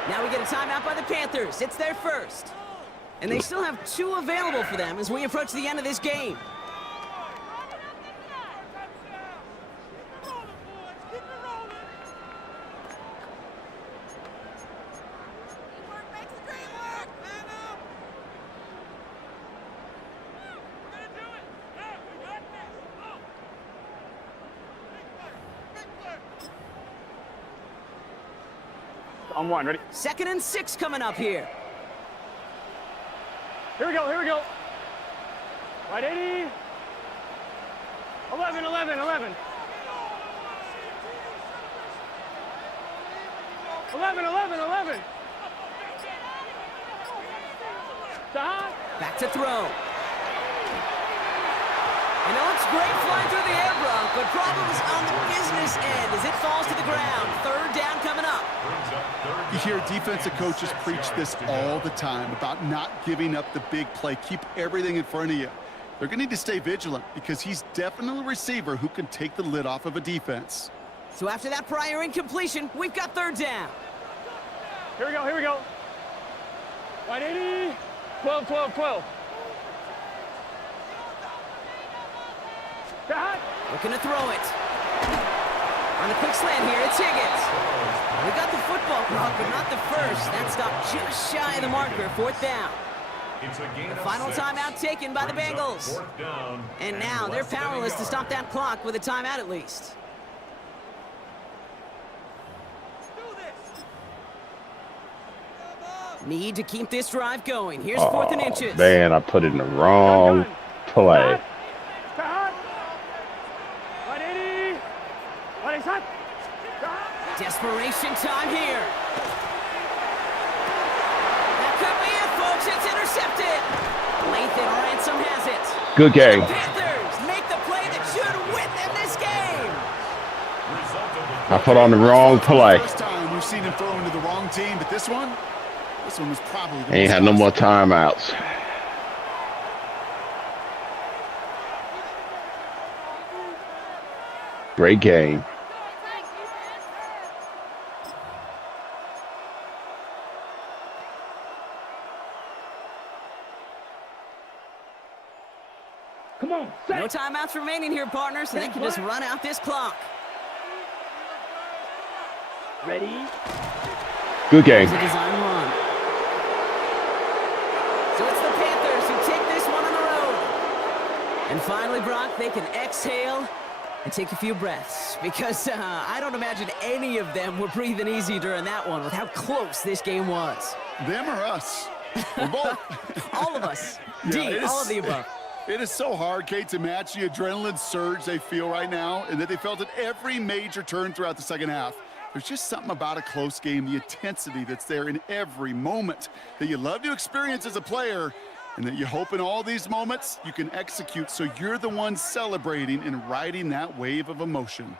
Now we get a timeout by the Panthers. It's their first. And they still have 2 available for them as we approach the end of this game. On one. Ready? 2nd and 6 coming up here. Here we go. Here we go. Right 80. 11, 11, 11. 11, 11, 11. Back to throw. You know, it's great flying through the air, Brock, but problems on the business end as it falls to the ground. 3rd down coming up. You hear defensive coaches preach this all the time about not giving up the big play. Keep everything in front of you. They're going to need to stay vigilant because he's definitely a receiver who can take the lid off of a defense. So after that prior incompletion, we've got 3rd down. Here we go. Here we go. Right 80. 12, 12, 12. Looking to throw it. On the quick slant here, it's Higgins. We got the football, Brock, but not the first. That stopped just shy of the marker. 4th down. The final timeout taken by the Bengals. And now they're powerless to stop that clock with a timeout at least. Need to keep this drive going. Here's 4th and inches. Man, I put it in the wrong play. Desperation time here. That could be it, folks. It's intercepted. Lathan Ransom has it. Good game. The Panthers make the play that should win them this game. I put on the wrong play. First time we've seen him throw into the wrong team, but this one was probably the Ain't most had no more possible. timeouts. Great game. Come on, No set. timeouts remaining here, partners. They can just run out this clock. Ready? Good game. It's a design run. So it's the Panthers who take this one on the road. And finally, Brock, they can exhale and take a few breaths. Because I don't imagine any of them were breathing easy during that one with how close this game was. Them or us? We're both. All of us. Yeah, D, it is- all of the above. It is so hard, Kate, to match the adrenaline surge they feel right now and that they felt at every major turn throughout the second half. There's just something about a close game, the intensity that's there in every moment that you love to experience as a player and that you hope in all these moments you can execute so you're the one celebrating and riding that wave of emotion.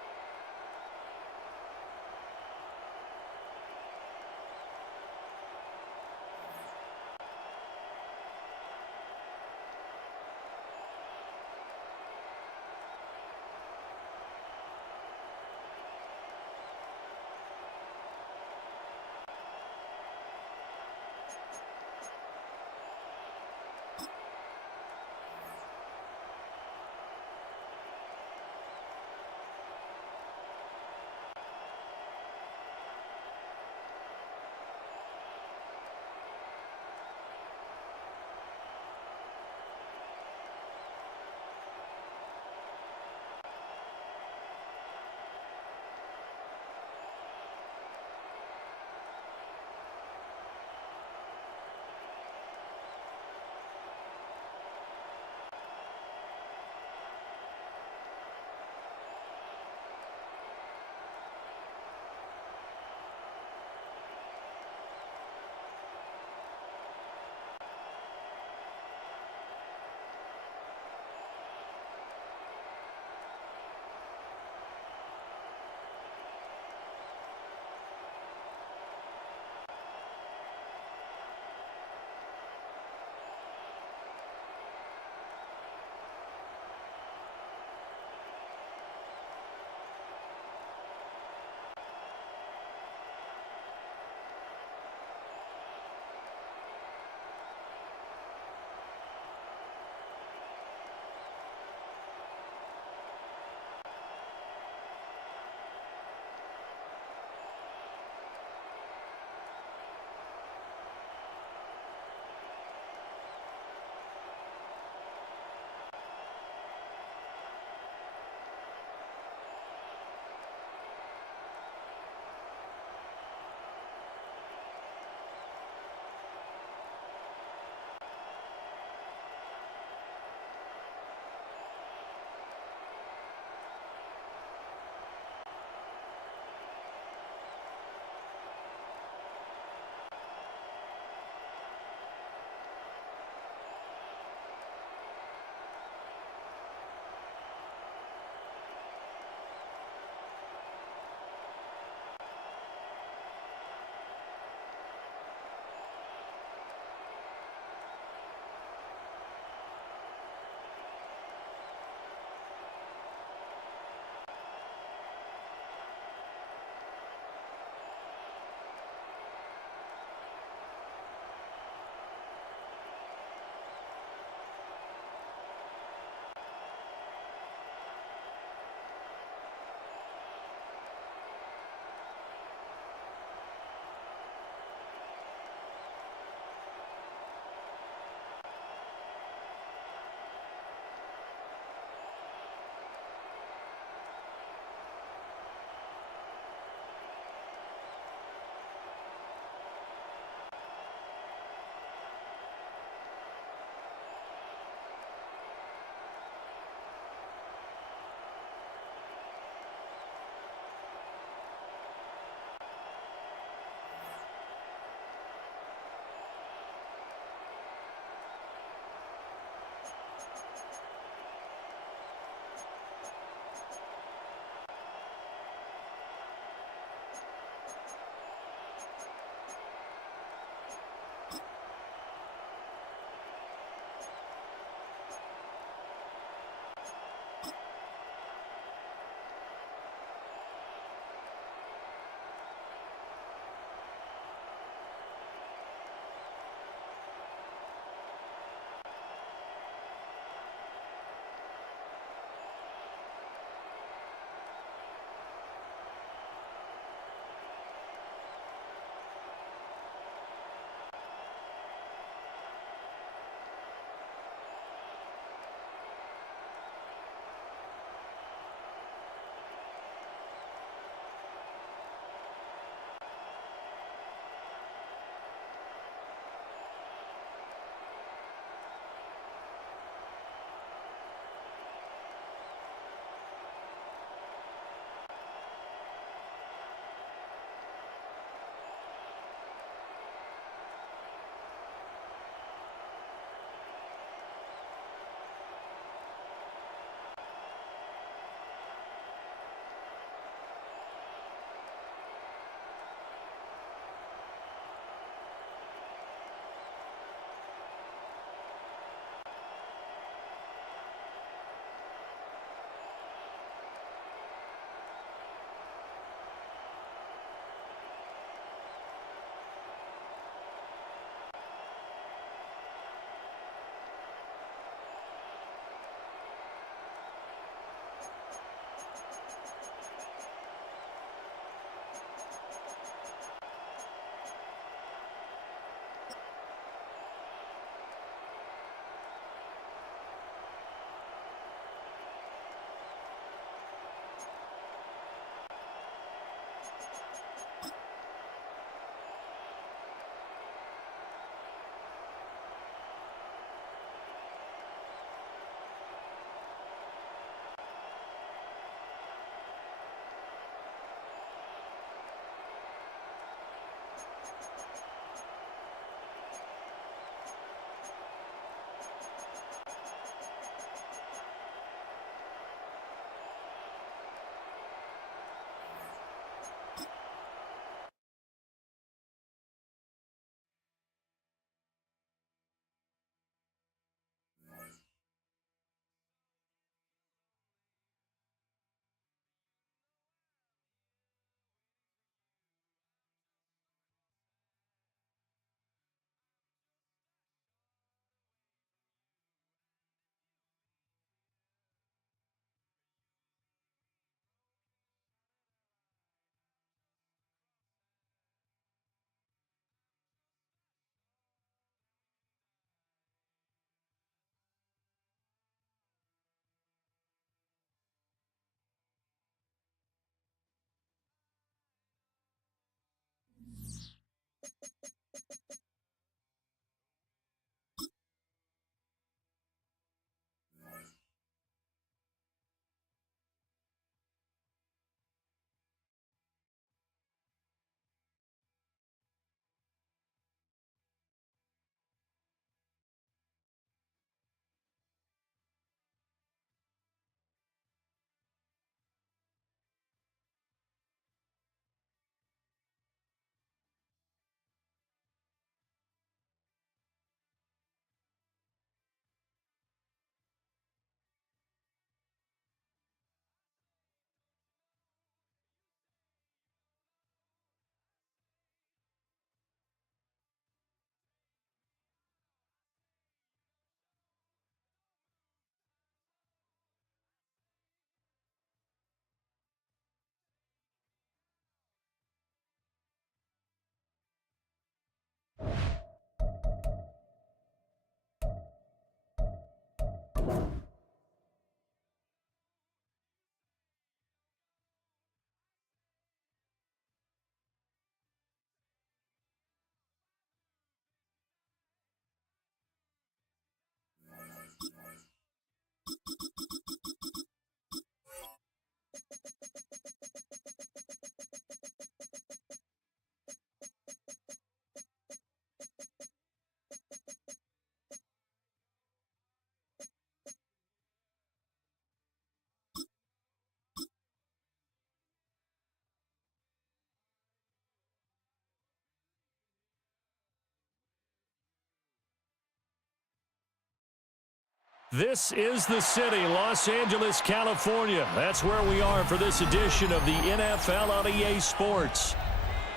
This is the city, Los Angeles, California. That's where we are for this edition of the NFL on EA Sports.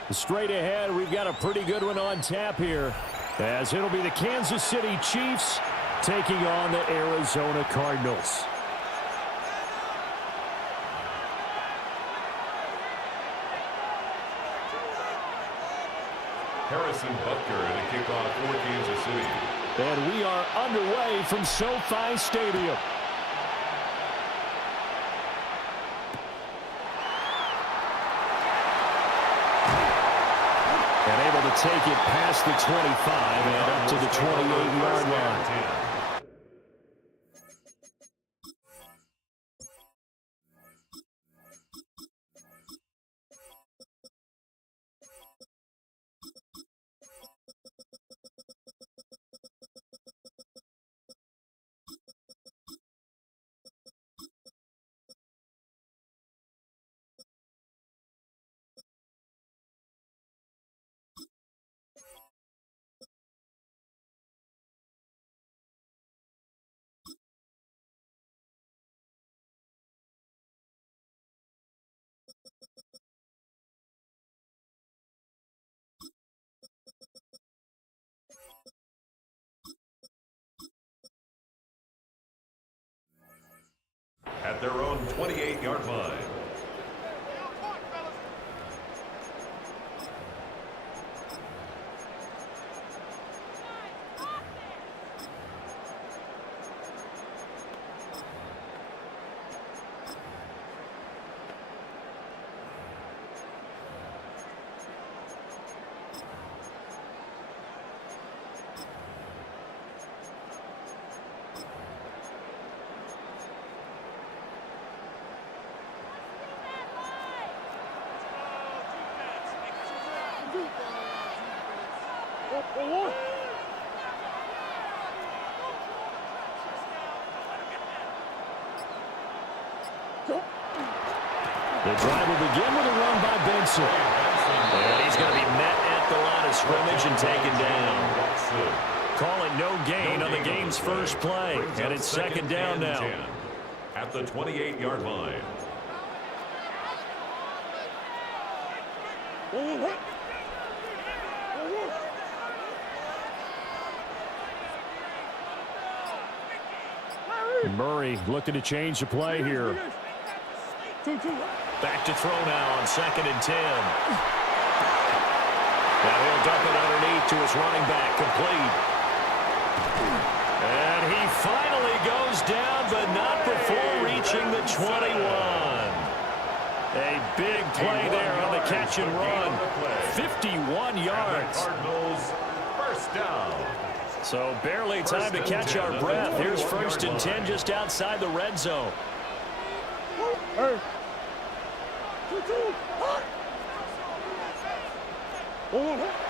Straight ahead, we've got a pretty good one on tap here, as it'll be the Kansas City Chiefs taking on the Arizona Cardinals. Harrison Butker to kick off for Kansas City. And we are underway from SoFi Stadium. And able to take it past the 25 and up to the 28-yard line. At their own 28-yard line. The drive will begin with a run by Benson. And he's going to be met at the line of scrimmage and taken down. Call it no gain on the game's first play. And it's second down now. At the 28-yard line. Murray looking to change the play here. Back to throw now on 2nd and 10. Now he'll dump it underneath to his running back, complete. And he finally goes down, but not before reaching the 21. A big play there on the catch and run. 51 yards. Cardinals first down. So barely time to catch our breath. Here's 1st and 10 just outside the red zone.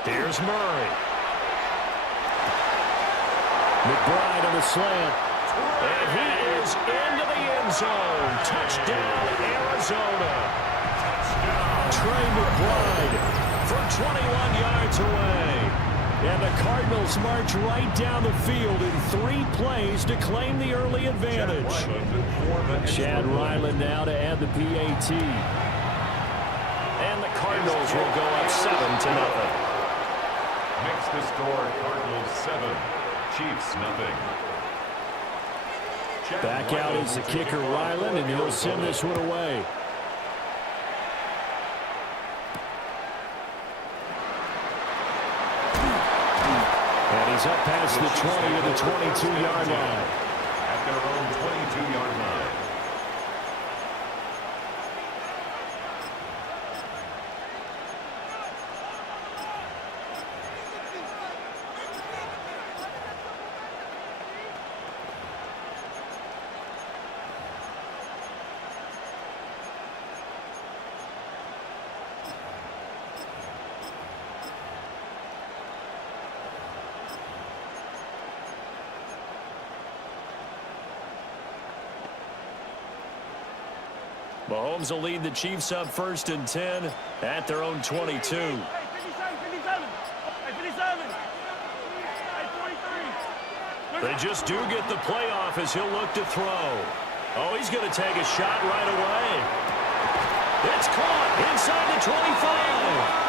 Here's Murray. McBride on the slant. And he is into the end zone. Touchdown, Arizona. Trey McBride from 21 yards away. And the Cardinals march right down the field in 3 plays to claim the early advantage. Chad Ryland now to add the PAT. And the Cardinals will go up 7-0. Makes the score Cardinals 7, Chiefs nothing. Back out is the kicker Ryland, and he'll send this one away. And he's up past the 20 to the 22-yard line. At their own 22-yard line. Mahomes will lead the Chiefs up 1st and 10 at their own 22. Hey, 57. Hey, 57. Hey, 43. They just do get the playoff as he'll look to throw. Oh, he's going to take a shot right away. It's caught inside the 25.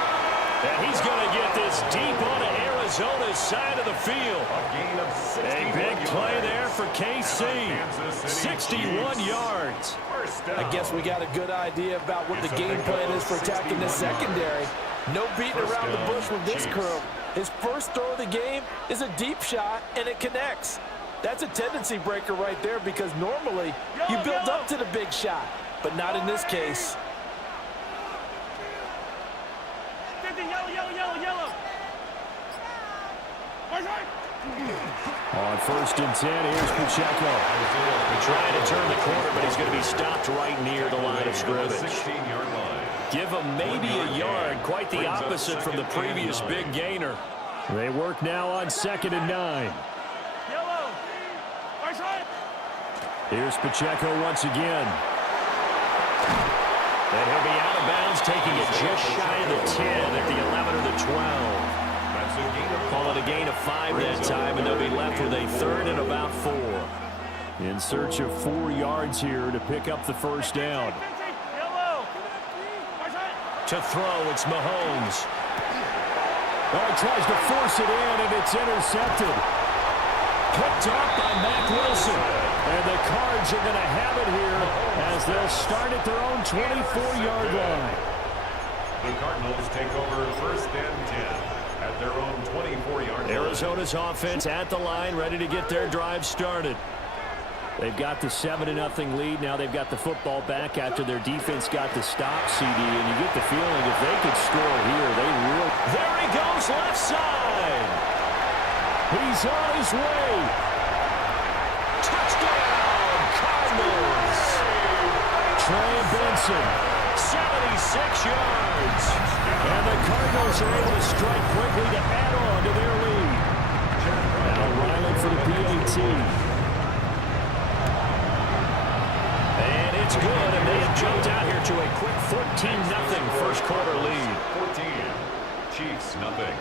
And he's going to get this deep onto Arizona's side of the field. A big play there for KC. 61 yards. I guess we got a good idea about what the game plan is for attacking this secondary. No beating around the bush with this crew. His first throw of the game is a deep shot, and it connects. That's a tendency breaker right there because normally you build up to the big shot, but not in this case. Yellow. On 1st and 10, here's Pacheco. Trying to turn the corner, but he's going to be stopped right near the line of scrimmage. 16-yard line. Give him maybe a yard, quite the opposite from the previous big gainer. They work now on 2nd and 9. Here's Pacheco once again. And he'll be out of bounds, taking it just shy of the 10 at the 11 or the 12. Call it a gain of 5 that time, and they'll be left with a 3rd and about 4. In search of 4 yards here to pick up the first down. To throw, it's Mahomes. Oh, he tries to force it in, and it's intercepted. Picked off by Mack Wilson. And the Cards are going to have it here as they'll start at their own 24-yard line. The Cardinals take over 1st and 10 at their own 24-yard line. Arizona's offense at the line, ready to get their drive started. They've got the 7-0 lead. Now they've got the football back after their defense got the stop, CD, and you get the feeling if they could score here, they will. There he goes, left side. He's on his way. Touchdown, Cardinals. Trey Benson, 76 yards. And the Cardinals are able to strike quickly to add on to their lead. Now Riley for the PAT. And it's good, and they have jumped out here to a quick 14-0 first quarter lead. 14, Chiefs nothing.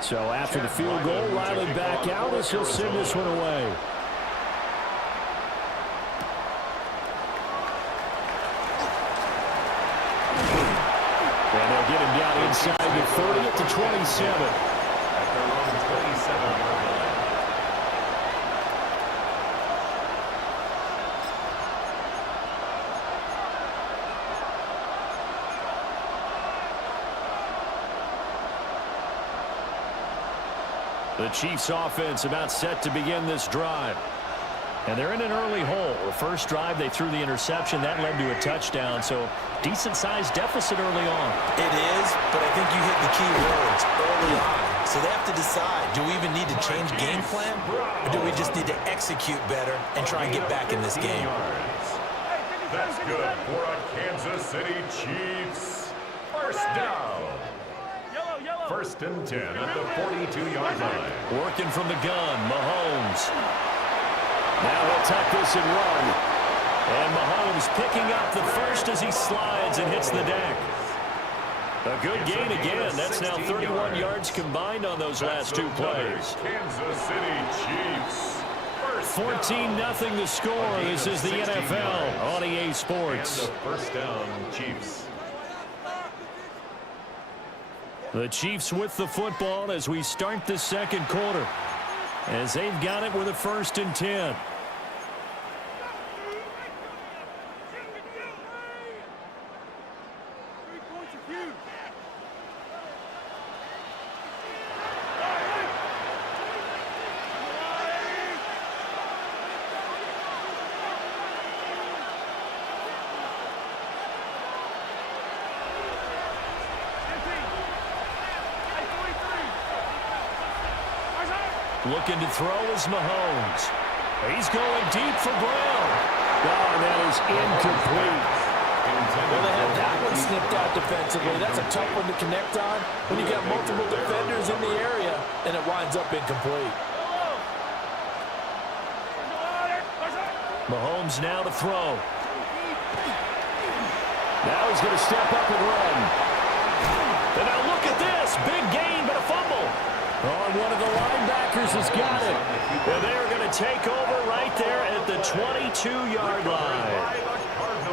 So after the field goal, Riley back out as he'll send this one away. And they'll get him down inside the 30 at the 27. At their own 27-yard line. The Chiefs offense about set to begin this drive. And they're in an early hole. The first drive, they threw the interception. That led to a touchdown, so decent-sized deficit early on. It is, but I think you hit the key words early on. So they have to decide, do we even need to change game plan, or do we just need to execute better and try and get back in this game? That's good for a Kansas City Chiefs. First down. 1st and 10 at the 42-yard line. Working from the gun, Mahomes. Now he'll tuck this and run. And Mahomes picking up the first as he slides and hits the deck. A good gain again. That's now 31 yards combined on those last 2 plays. Kansas City Chiefs. 14-0 the score. This is the NFL on EA Sports. And the first down, Chiefs. The Chiefs with the football as we start the second quarter. As they've got it with a 1st and 10. Looking to throw is Mahomes. He's going deep for Brown. Oh, that is incomplete. Well, they have that one snipped out defensively. That's a tough one to connect on when you got multiple defenders in the area, and it winds up incomplete. Mahomes now to throw. Now he's going to step up and run. And now look at this. Big gain, but a fumble. Oh, and one of the linebackers has got it. And they are going to take over right there at the 22-yard line.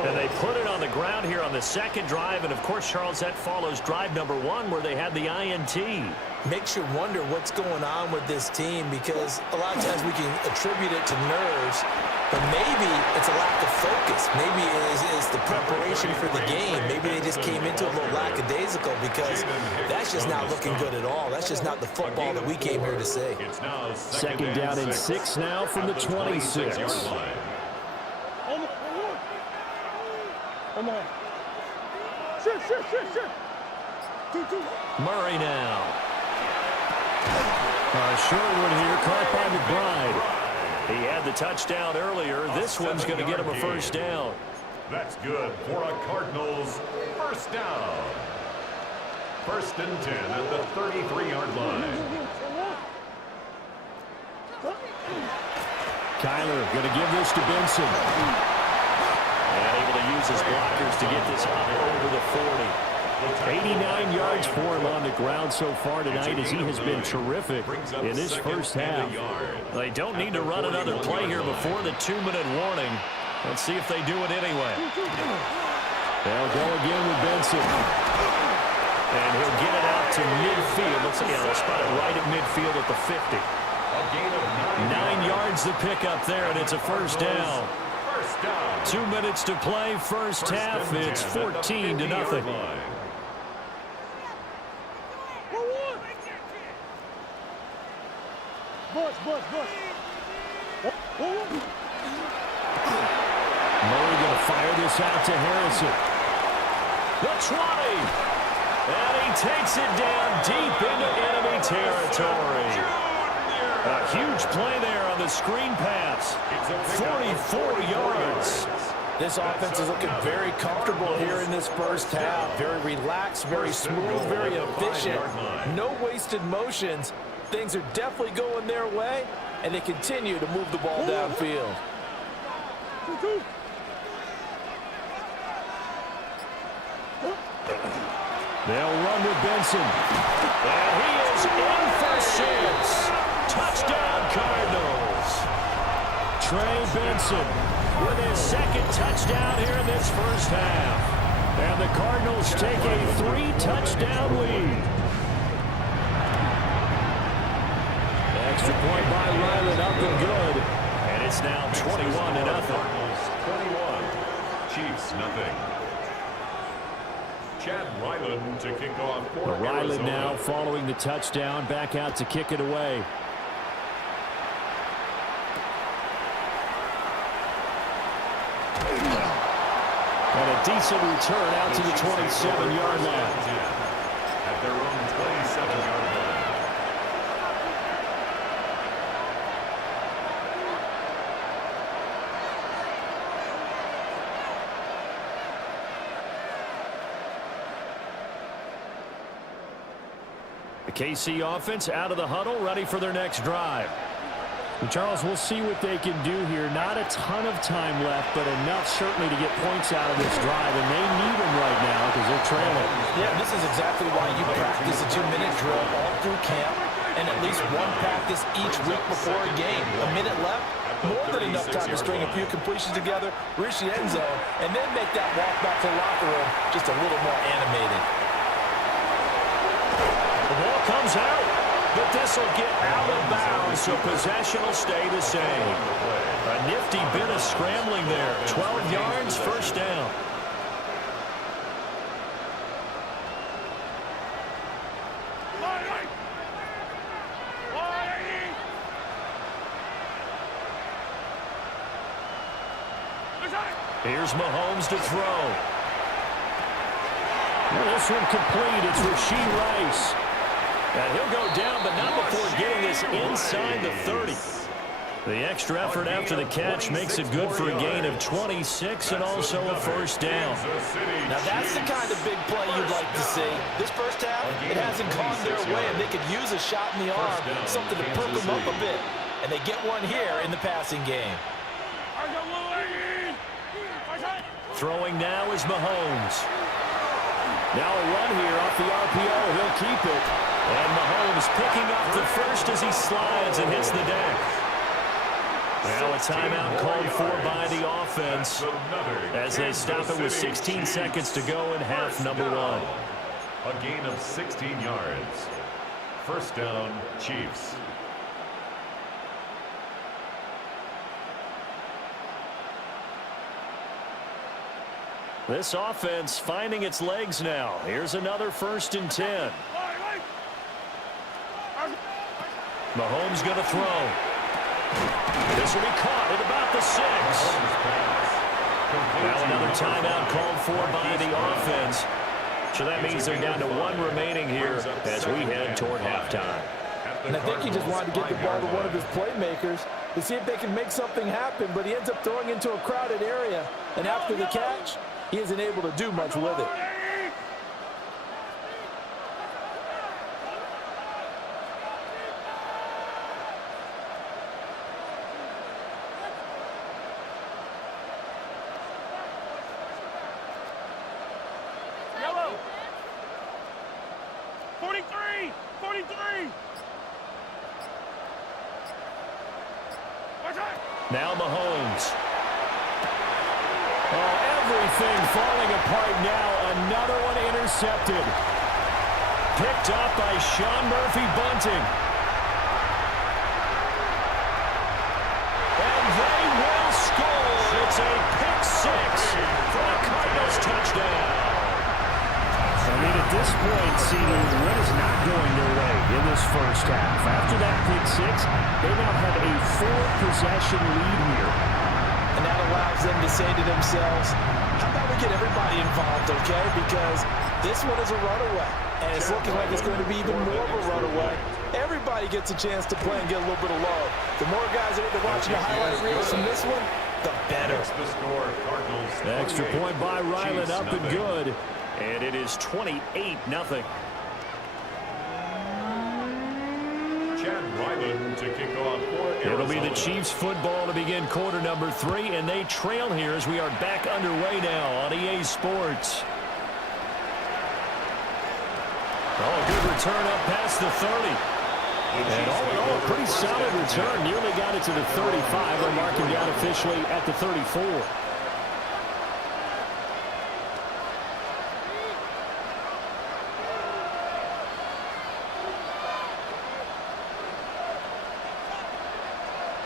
And they put it on the ground here on the second drive. And, of course, Charles, that follows drive number 1 where they had the INT. Makes you wonder what's going on with this team, because a lot of times we can attribute it to nerves, but maybe it's a lack of focus. Maybe it's the preparation for the game. Maybe they just came into it a little lackadaisical, because that's just not looking good at all. That's just not the football that we came here to see. Second down and 6 now from the 26. Come on. Shit. Murray now. Short one here, caught by McBride. He had the touchdown earlier. This one's going to get him a first down. That's good for a Cardinals first down. First and 10 at the 33-yard line. Kyler going to give this to Benson. And able to use his blockers to get this up over the 40. 89 yards for him on the ground so far tonight, as he has been terrific in this first half. They don't need to run another play here before the 2-minute warning. Let's see if they do it anyway. They'll go again with Benson. And he'll get it out to midfield. Let's see, they'll spot it right at midfield at the 50. 9 yards to pick up there, and it's a first down. 2 minutes to play, first half. It's 14-0. Murray going to fire this out to Harrison. The 20. And he takes it down deep into enemy territory. A huge play there on the screen pass. 44 yards. This offense is looking very comfortable here in this first half. Very relaxed, very smooth, very efficient. No wasted motions. Things are definitely going their way, and they continue to move the ball downfield. They'll run with Benson. And he is in for 6. Touchdown, Cardinals. Trey Benson with his second touchdown here in this first half. And the Cardinals take a 3-touchdown lead. Extra point by Ryland, up and good. And it's now 21-0. 21. Chiefs, nothing. Chad Ryland to kick off for Ryland now following the touchdown, back out to kick it away. And a decent return out to the 27-yard line. At their own 27-yard line. The KC offense out of the huddle, ready for their next drive. And Charles, we'll see what they can do here. Not a ton of time left, but enough certainly to get points out of this drive, and they need them right now because they're trailing. Yeah, this is exactly why you practice a 2-minute drill all through camp, and at least one practice each week before a game. A minute left, more than enough time to string a few completions together, reach the end zone, and then make that walk back to the locker room just a little more animated. The ball comes out, but this will get out of bounds, so possession will stay the same. A nifty bit of scrambling there. 12 yards, first down. Here's Mahomes to throw. Well, this one complete. It's Rashee Rice. And he'll go down, but not before getting this inside the 30. The extra effort after the catch makes it good for a gain of 26 and also a first down. Now that's the kind of big play you'd like to see. This first half, it hasn't gone their way, and they could use a shot in the arm, something to perk them up a bit. And they get one here in the passing game. Throwing now is Mahomes. Now a run here off the RPO. He'll keep it. And Mahomes picking up the first as he slides and hits the deck. Now a timeout called for by the offense as they stop it with 16 seconds to go in half number 1. A gain of 16 yards. First down, Chiefs. This offense finding its legs now. Here's another 1st and 10. Mahomes going to throw. This will be caught at about the 6. Now another timeout called for by the offense. So that means they're down to 1 remaining here as we head toward halftime. And I think he just wanted to get the ball to one of his playmakers to see if they can make something happen, but he ends up throwing into a crowded area. And after the catch, he isn't able to do much with it. Yellow. 43. 43. Now Mahomes. Oh, everything falling apart now. Another one intercepted. Picked up by Sean Murphy-Bunting. And they will score. It's a pick 6 for a Cardinals touchdown. I mean, at this point, CD, what is not going their way in this first half? After that pick 6, they now have a 4-possession lead here. And that allows them to say to themselves, how about we get everybody involved, okay? Because this one is a runaway, and it's looking like it's going to be even more of a runaway. Everybody gets a chance to play and get a little bit of love. The more guys that are watching the highlight reels from this one, the better. The extra point by Ryland up and good. And it is 28-0. To kick off for It'll be the Chiefs football to begin quarter number 3, and they trail here as we are back underway now on EA Sports. Oh, a good return up past the 30. And all in all, a pretty solid return. Nearly got it to the 35. They're marking down officially at the 34.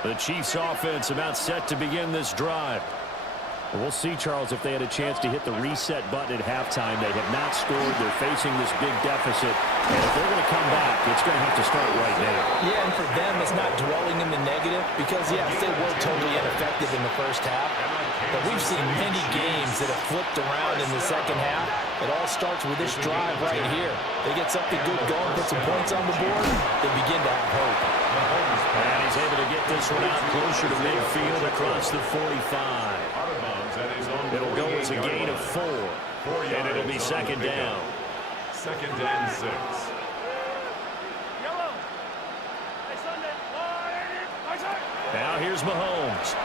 The Chiefs offense about set to begin this drive. We'll see, Charles, if they had a chance to hit the reset button at halftime. They have not scored. They're facing this big deficit. And if they're going to come back, it's going to have to start right now. Yeah, and for them, it's not dwelling in the negative because, yes, they were totally ineffective in the first half. But we've seen many games that have flipped around in the second half. It all starts with this drive right here. They get something good going, put some points on the board, they begin to have hope. And he's able to get this one out closer to midfield across the 45. It'll go as a gain of 4. And it'll be second down. Second and 6. Now here's Mahomes.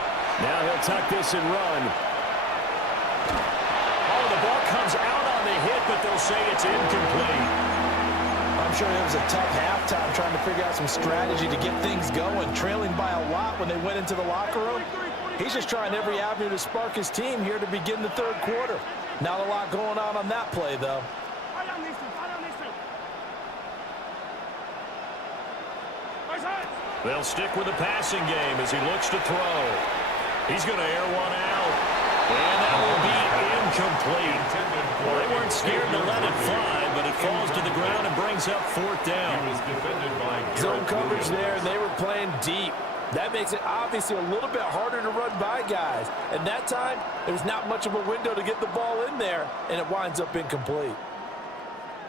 Now he'll tuck this and run. Oh, the ball comes out on the hit, but they'll say it's incomplete. I'm sure it was a tough halftime trying to figure out some strategy to get things going, trailing by a lot when they went into the locker room. He's just trying every avenue to spark his team here to begin the third quarter. Not a lot going on that play, though. They'll stick with the passing game as he looks to throw. He's going to air one out. And that will be incomplete. Well, they weren't scared to let it fly, but it falls to the ground and brings up 4th down. Zone coverage there, and they were playing deep. That makes it obviously a little bit harder to run by guys. And that time, there's not much of a window to get the ball in there, and it winds up incomplete.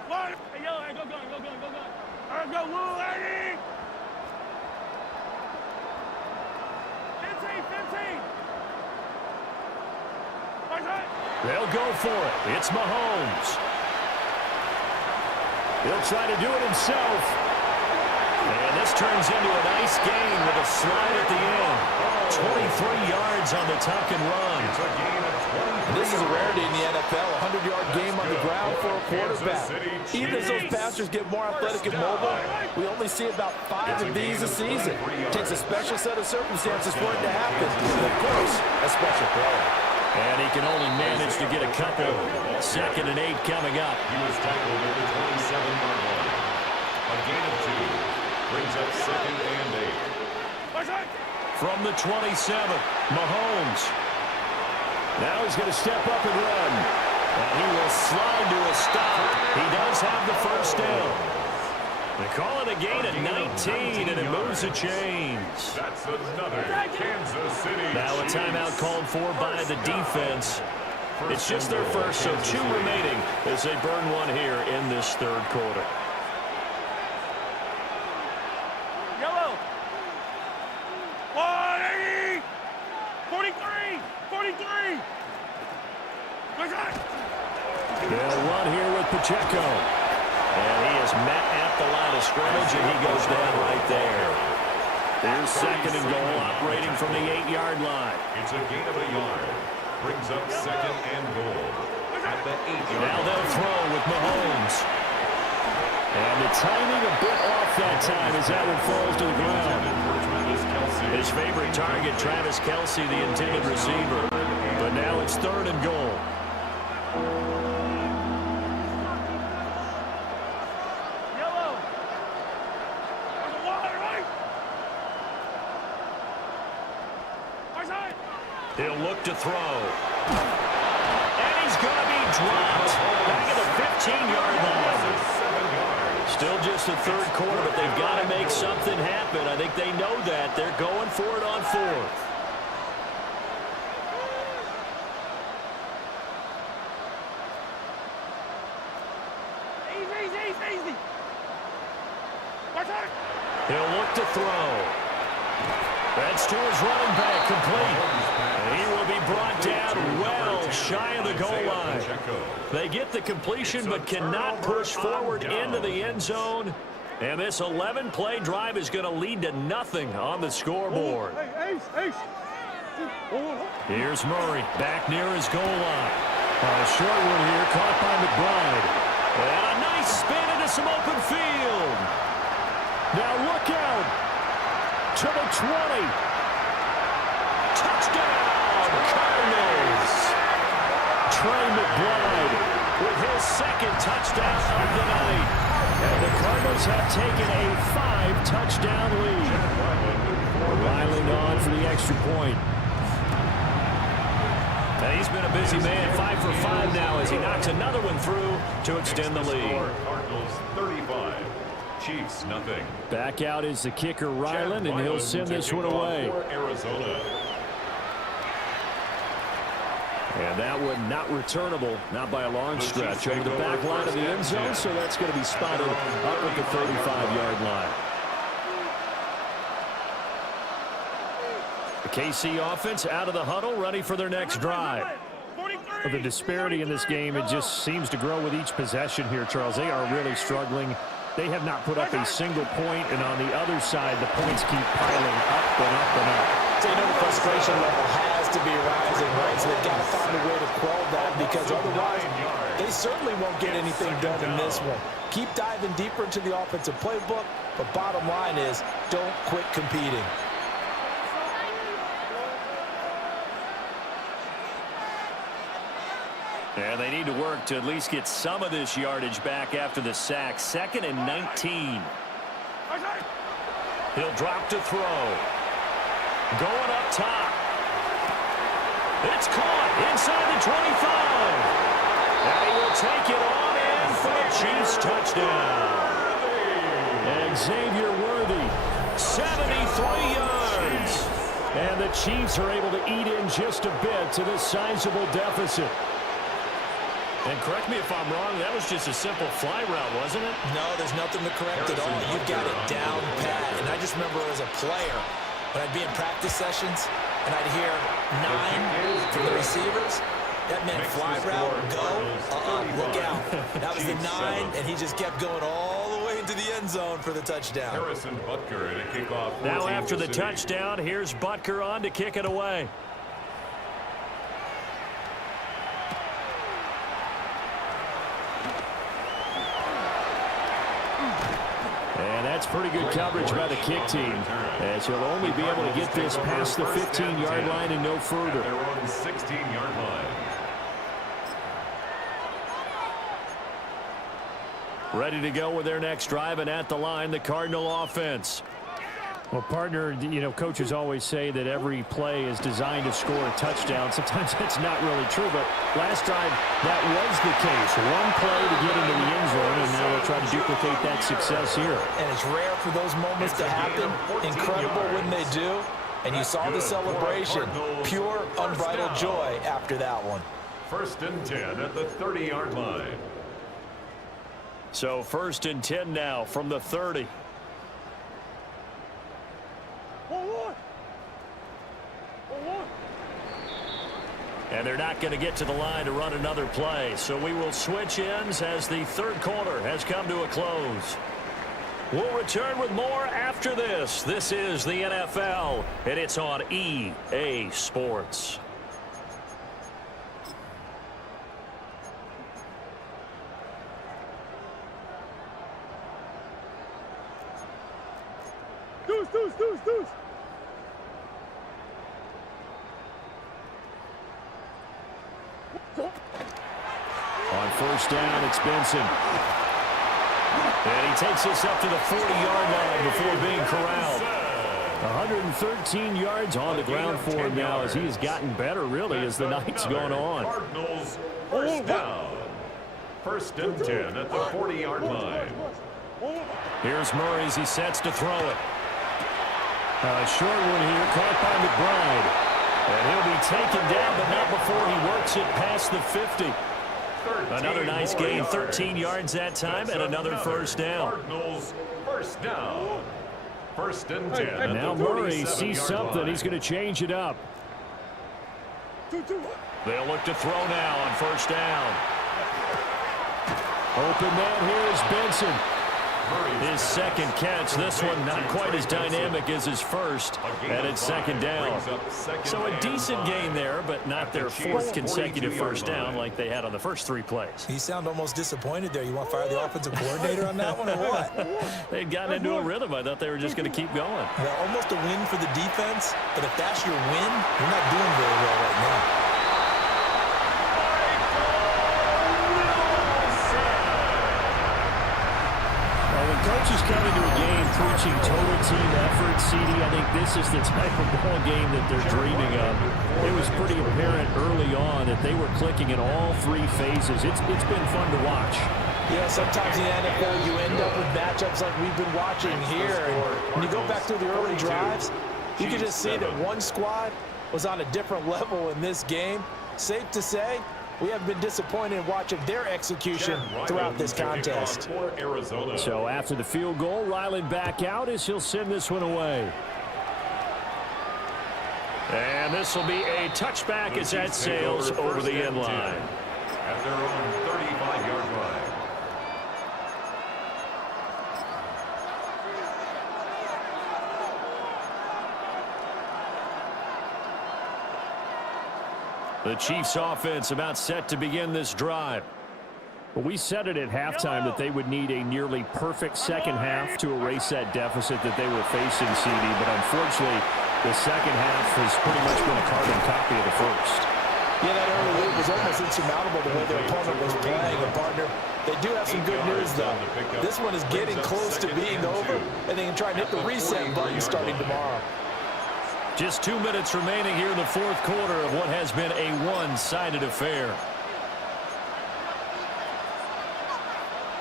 Hey, yo, hey, go, go, go, go, go, go. All right, go, Lou, Eddie. 15. They'll go for it. It's Mahomes. He'll try to do it himself. And this turns into a nice gain with a slide at the end. 23 yards on the tuck and run. This is a rarity in the NFL, a 100-yard game on the ground for a quarterback. Even as those passers get more athletic and mobile, we only see about 5 of these a season. It takes a special set of circumstances for it to happen. And, of course, a special player. And he can only manage to get a couple. 2nd and 8 coming up. He was tackled at the 27-yard line. A gain of 2 brings up 2nd and 8. From the 27, Mahomes. Now he's going to step up and run. And he will slide to a stop. He does have the first down. They call it a gain of 19, and it moves the chains. That's another Kansas City. Now a timeout called for by the defense. It's just their first, so 2 remaining as they burn one here in this 3rd quarter. Yellow. 180. 43. 43. They'll run here with Pacheco. And he is met at the line of scrimmage, and he goes down right there. Here's 2nd and goal, operating from the 8-yard line. It's a gain of a yard. Brings up 2nd and goal at the 8-yard line. Now they'll throw with Mahomes. And the timing a bit off that time as that one falls to the ground. His favorite target, Travis Kelce, the intended receiver. But now it's 3rd and goal. He'll look to throw. And he's going to be dropped back at the 15-yard line. Still just the 3rd quarter, but they've got to make something happen. I think they know that. They're going for it on 4th. Easy. He'll look to throw. That's to his running back, complete. And he will be brought down well shy of the goal line. They get the completion but cannot push forward into the end zone. And this 11-play drive is going to lead to nothing on the scoreboard. Here's Murray back near his goal line. A short one here caught by McBride. And a nice spin into some open field. Now look out. To the 20. Touchdown, Cardinals. Trey McBride with his 2nd touchdown of the night. And the Cardinals have taken a 5-touchdown lead. Ryland on for the extra point. And he's been a busy man, 5 for 5 now as he knocks another one through to extend the lead. Cardinals 35. Chiefs, nothing. Back out is the kicker, Ryland, and he'll send this one away. Arizona. And that one not returnable, not by a long stretch, over the back line of the end zone, so that's going to be spotted up at the 35-yard line. The KC offense out of the huddle, ready for their next drive. Well, the disparity in this game, it just seems to grow with each possession here, Charles. They are really struggling. They have not put up a single point, and on the other side, the points keep piling up and up and up. So, the frustration level has to be rising, right? So they've got to find a way to quell that because otherwise they certainly won't get anything done in this one. Keep diving deeper into the offensive playbook, but bottom line is don't quit competing. And they need to work to at least get some of this yardage back after the sack. 2nd and 19. He'll drop to throw. Going up top. It's caught inside the 25. And he will take it on in for the Chiefs touchdown. Xavier Worthy, 73 yards. And the Chiefs are able to eat in just a bit to this sizable deficit. And correct me if I'm wrong, that was just a simple fly route, wasn't it? No, there's nothing to correct at all. You've got it down pat. And I just remember as a player, when I'd be in practice sessions, and I'd hear 9 from the receivers, that meant fly route, go, look out. That was the 9, and he just kept going all the way into the end zone for the touchdown. Harrison Butker in a kickoff. Now after the touchdown, here's Butker on to kick it away. And that's pretty good coverage by the kick team, as he'll only be able to get this past the 15-yard line and no further. Their own 16-yard line. Ready to go with their next drive, and at the line, the Cardinal offense. Well, partner, you know, coaches always say that every play is designed to score a touchdown. Sometimes that's not really true, but last drive, that was the case. One play to get into the end zone, and now they'll try to duplicate that success here. And it's rare for those moments to happen. Incredible when they do. And you saw the celebration. Pure, unbridled joy after that one. 1st and 10 at the 30-yard line. So 1st and 10 now from the 30. And they're not going to get to the line to run another play. So we will switch ends as the third quarter has come to a close. We'll return with more after this. This is the NFL, and it's on EA Sports. Deuce. On 1st down, it's Benson. And he takes us up to the 40-yard line before being corralled. 113 yards on the ground for him now as he has gotten better, really, as the night's gone on. Cardinals 1st down. 1st and 10 at the 40-yard line. Here's Murray as he sets to throw it. A short one here, caught by McBride. And he'll be taken down, but not before he works it past the 50. Another nice gain, 13 yards that time, and another 1st down. Cardinals 1st down. 1st and 10. And now Murray sees something. He's going to change it up. They'll look to throw now on 1st down. Open man here is Benson. His second catch. This one not quite as dynamic as his first, and it's 2nd down. So a decent gain there, but not their 4th consecutive 1st down like they had on the first 3 plays. You sound almost disappointed there. You want to fire the offensive coordinator on that one or what? They'd gotten into a rhythm. I thought they were just going to keep going. Well, almost a win for the defense, but if that's your win, you're not doing very well right now. Coaches come into a game preaching total team effort. CD, I think this is the type of ball game that they're dreaming of. It was pretty apparent early on that they were clicking in all 3 phases. It's been fun to watch. Yeah, sometimes in the NFL you end up with matchups like we've been watching here. And when you go back through the early drives, you can just see that one squad was on a different level in this game. Safe to say, we have been disappointed in watching their execution throughout this contest. So after the field goal, Ryland back out as he'll send this one away. And this will be a touchback as that sails over the end line. At their own 35-yard line. The Chiefs offense about set to begin this drive. Well, we said it at halftime that they would need a nearly perfect second half to erase that deficit that they were facing, CD, but unfortunately, the second half has pretty much been a carbon copy of the first. Yeah, that early lead was almost insurmountable the way their opponent was playing, and partner, they do have some good news, though. This one is getting close to being over, and they can try and hit the reset button starting tomorrow. Just 2 minutes remaining here in the 4th quarter of what has been a one-sided affair.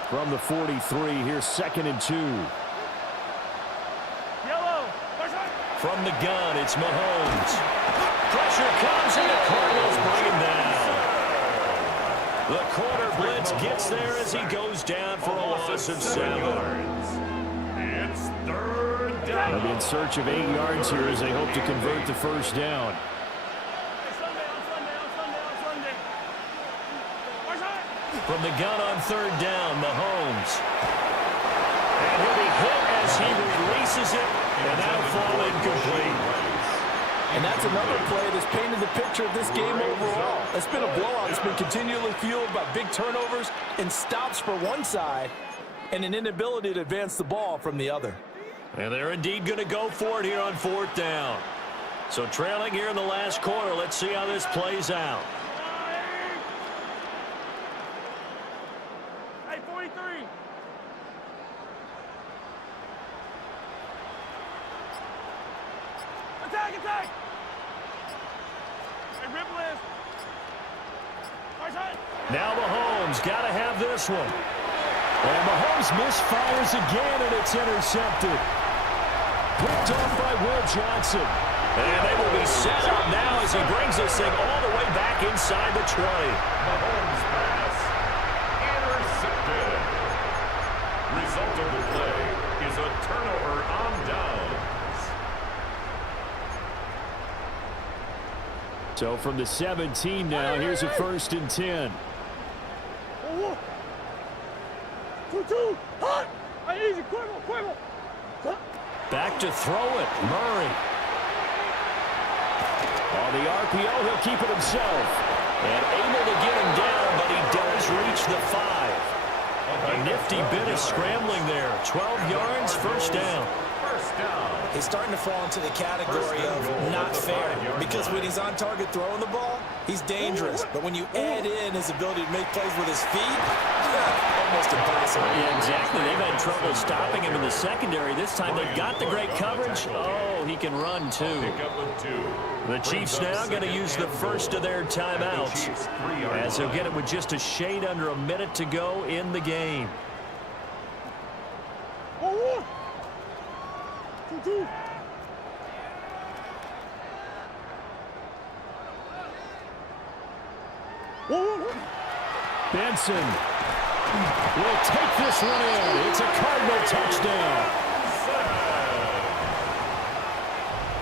From the 43, here's 2nd and 2. From the gun, it's Mahomes. Pressure comes, and the Cardinals bring him down. The corner blitz gets there as he goes down for a loss of 7. It's 3rd down. They'll be in search of 8 yards here as they hope to convert the 1st down. From the gun on 3rd down, Mahomes. And he'll be hit as he releases it, and that'll fall incomplete. And that's another play that's painted the picture of this game overall. It's been a blowout. It's been continually fueled by big turnovers and stops for one side and an inability to advance the ball from the other. And they're indeed going to go for it here on 4th down. So trailing here in the last quarter, let's see how this plays out. Hey, 43. Attack, attack. Hey, ripple is. Now Mahomes got to have this one. And Mahomes misfires again, and it's intercepted. Picked off by Will Johnson. And they will be set up now as he brings this thing all the way back inside the 20. Mahomes pass intercepted. Result of the play is a turnover on downs. So from the 17 now, here's a 1st and 10. 2-2. Hot. Easy. Quiver. Back to throw it. Murray. On the RPO, he'll keep it himself. And able to get him down, but he does reach the 5. A nifty bit of scrambling there. 12 yards, 1st down. He's starting to fall into the category of not fair, because when he's on target throwing the ball, he's dangerous. But when you add in his ability to make plays with his feet, almost impossible. Yeah, exactly. They've had trouble stopping him in the secondary. This time they've got the great coverage. Oh, he can run too. The Chiefs now going to use the first of their timeouts, as they'll get it with just a shade under a minute to go in the game. 2-2. Benson will take this one in. It's a Cardinal touchdown.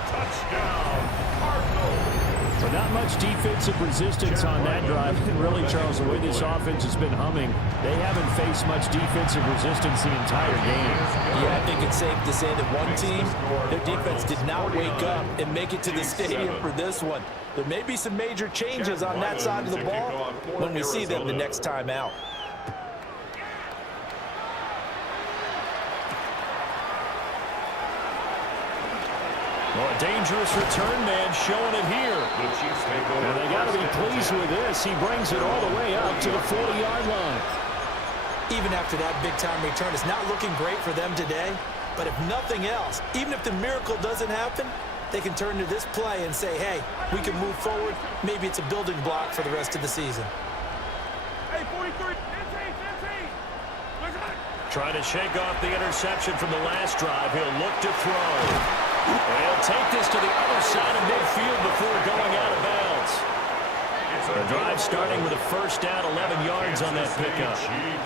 Touchdown, Cardinals. But not much defensive resistance on that drive. And really, Charles, the way this offense has been humming, they haven't faced much defensive resistance the entire game. Yeah, I think it's safe to say that one team, their defense did not wake up and make it to the stadium for this one. There may be some major changes on that side of the ball when we see them the next time out. Well, a dangerous return man showing it here. And they got to be pleased with this. He brings it all the way up to the 40-yard line. Even after that big-time return, it's not looking great for them today. But if nothing else, even if the miracle doesn't happen, they can turn to this play and say, hey, we can move forward. Maybe it's a building block for the rest of the season. Hey, 43. Trying to shake off the interception from the last drive. He'll look to throw. And he'll take this to the other side of midfield before going out of bounds. The drive starting with a 1st down, 11 yards on that pickup.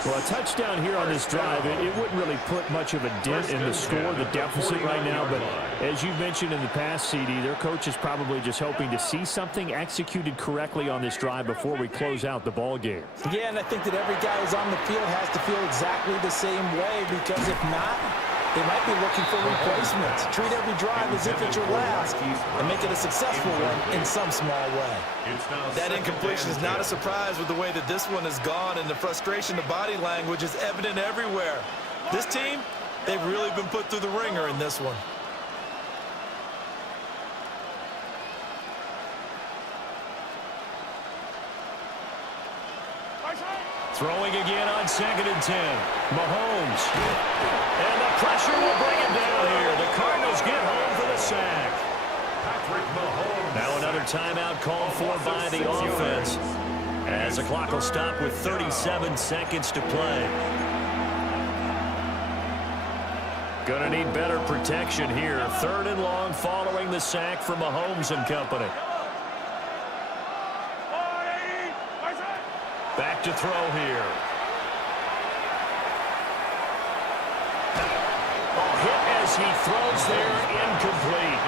Well, a touchdown here on this drive, it wouldn't really put much of a dent in the score, the deficit right now. But as you mentioned in the past, CD, their coach is probably just hoping to see something executed correctly on this drive before we close out the ball game. Yeah, and I think that every guy who's on the field has to feel exactly the same way, because if not, they might be looking for replacements. Treat every drive as if it's your last and make it a successful one in some small way. That incompletion is not a surprise with the way that this one has gone, and the frustration, the body language is evident everywhere. This team, they've really been put through the ringer in this one. Throwing again on 2nd and 10. Mahomes. And the pressure will bring him down here. The Cardinals get home for the sack. Patrick Mahomes. Now another timeout called for by the offense, as the clock will stop with 37 seconds to play. Gonna need better protection here. 3rd and long following the sack from Mahomes and company. Back to throw here. Hit as he throws there, incomplete.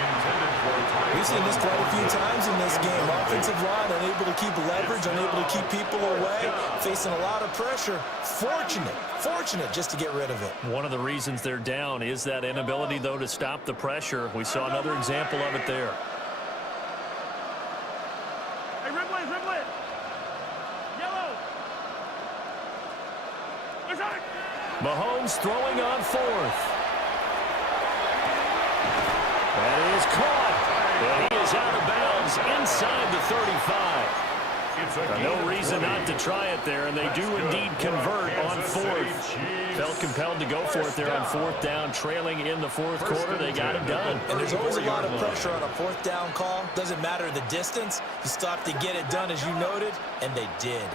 We've seen this quite a few times in this game. Offensive line unable to keep leverage, unable to keep people away, facing a lot of pressure. Fortunate just to get rid of it. One of the reasons they're down is that inability, though, to stop the pressure. We saw another example of it there. Hey, red blitz. Yellow. Mahomes throwing on fourth. That is caught. And he is out of bounds inside the 35. No reason not to try it there, and they do indeed convert on fourth. Felt compelled to go for it there on fourth down, trailing in the fourth quarter. They got it done. And there's always a lot of pressure on a fourth down call. Doesn't matter the distance. You stop to get it done, as you noted, and they did.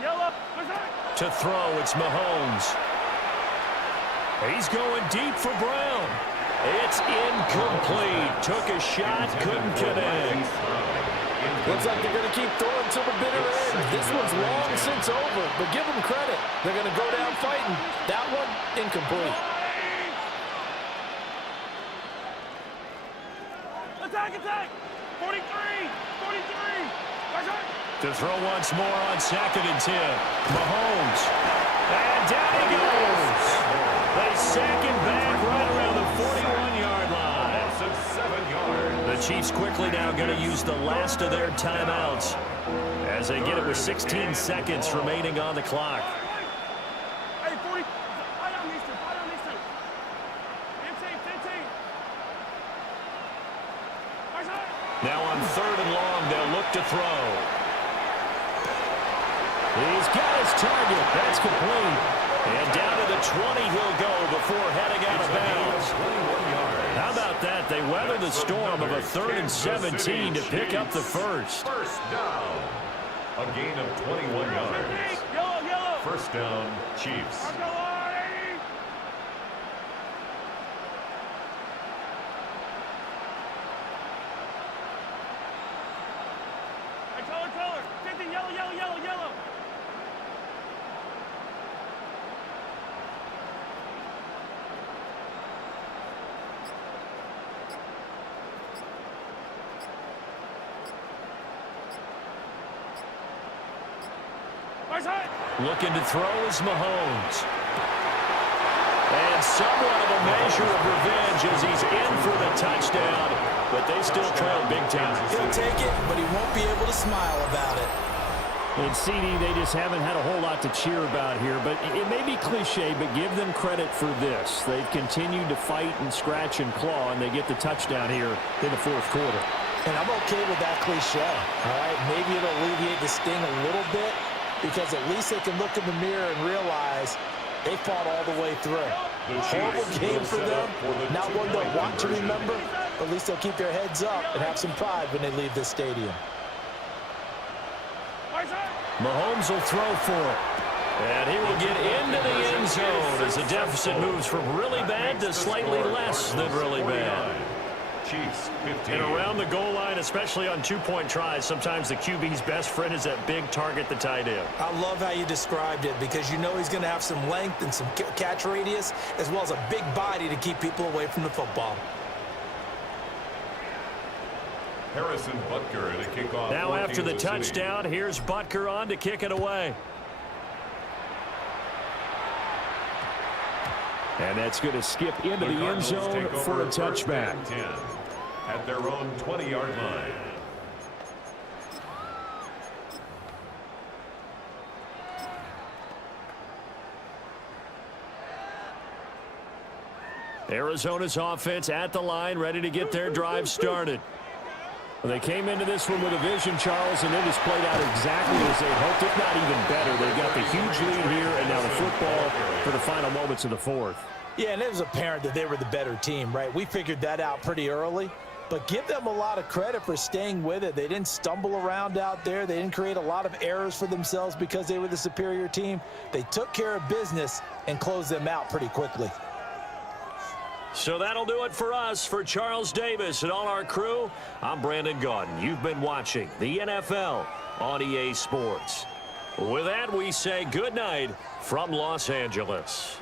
To throw, it's Mahomes. He's going deep for Brown. It's incomplete. Took a shot, couldn't connect. Looks like they're going to keep throwing till the bitter end. This one's long since over, but give them credit. They're going to go down fighting. That one, incomplete. Attack! 43! To throw once more on 2nd and 10. Mahomes. And down he goes. They sack him back right around the 41-yard line. The Chiefs quickly now going to use the last of their timeouts as they get it with 16 seconds remaining on the clock. Hey, 40. Fight on these two. 15. Now on 3rd and long, they'll look to throw. He's got his target. That's complete. And down to the 20 he'll go before heading out of bounds. How about that? They weather the storm of a 3rd and 17 to pick up the first. First down. A gain of 21 yards. Yellow. First down, Chiefs. Color. 50, yellow. Looking to throw is Mahomes. And somewhat of a measure of revenge as he's in for the touchdown, but they still trail big time. He'll take it, but he won't be able to smile about it. And CD, they just haven't had a whole lot to cheer about here, but it may be cliche, but give them credit for this. They've continued to fight and scratch and claw, and they get the touchdown here in the 4th quarter. And I'm okay with that cliche, all right? Maybe it'll alleviate the sting a little bit, because at least they can look in the mirror and realize they fought all the way through. Horrible game for them, not one they'll want to remember, but at least they'll keep their heads up and have some pride when they leave this stadium. Mahomes will throw for it. And he will get into the end zone as the deficit moves from really bad to slightly less than really bad. Chiefs, 15. And around the goal line, especially on two-point tries, sometimes the QB's best friend is that big target, the tight end. I love how you described it, because you know he's going to have some length and some catch radius, as well as a big body to keep people away from the football. Harrison Butker at a kickoff. Now after the touchdown, here's Butker on to kick it away. And that's going to skip into the end zone for a touchback. At their own 20-yard line. Arizona's offense at the line, ready to get their drive started. Well, they came into this one with a vision, Charles, and it has played out exactly as they hoped, if not even better. They've got the huge lead here, and now the football for the final moments of the 4th. Yeah, and it was apparent that they were the better team, right? We figured that out pretty early. But give them a lot of credit for staying with it. They didn't stumble around out there. They didn't create a lot of errors for themselves because they were the superior team. They took care of business and closed them out pretty quickly. So that'll do it for us. For Charles Davis and all our crew, I'm Brandon Gaudin. You've been watching the NFL on EA Sports. With that, we say good night from Los Angeles.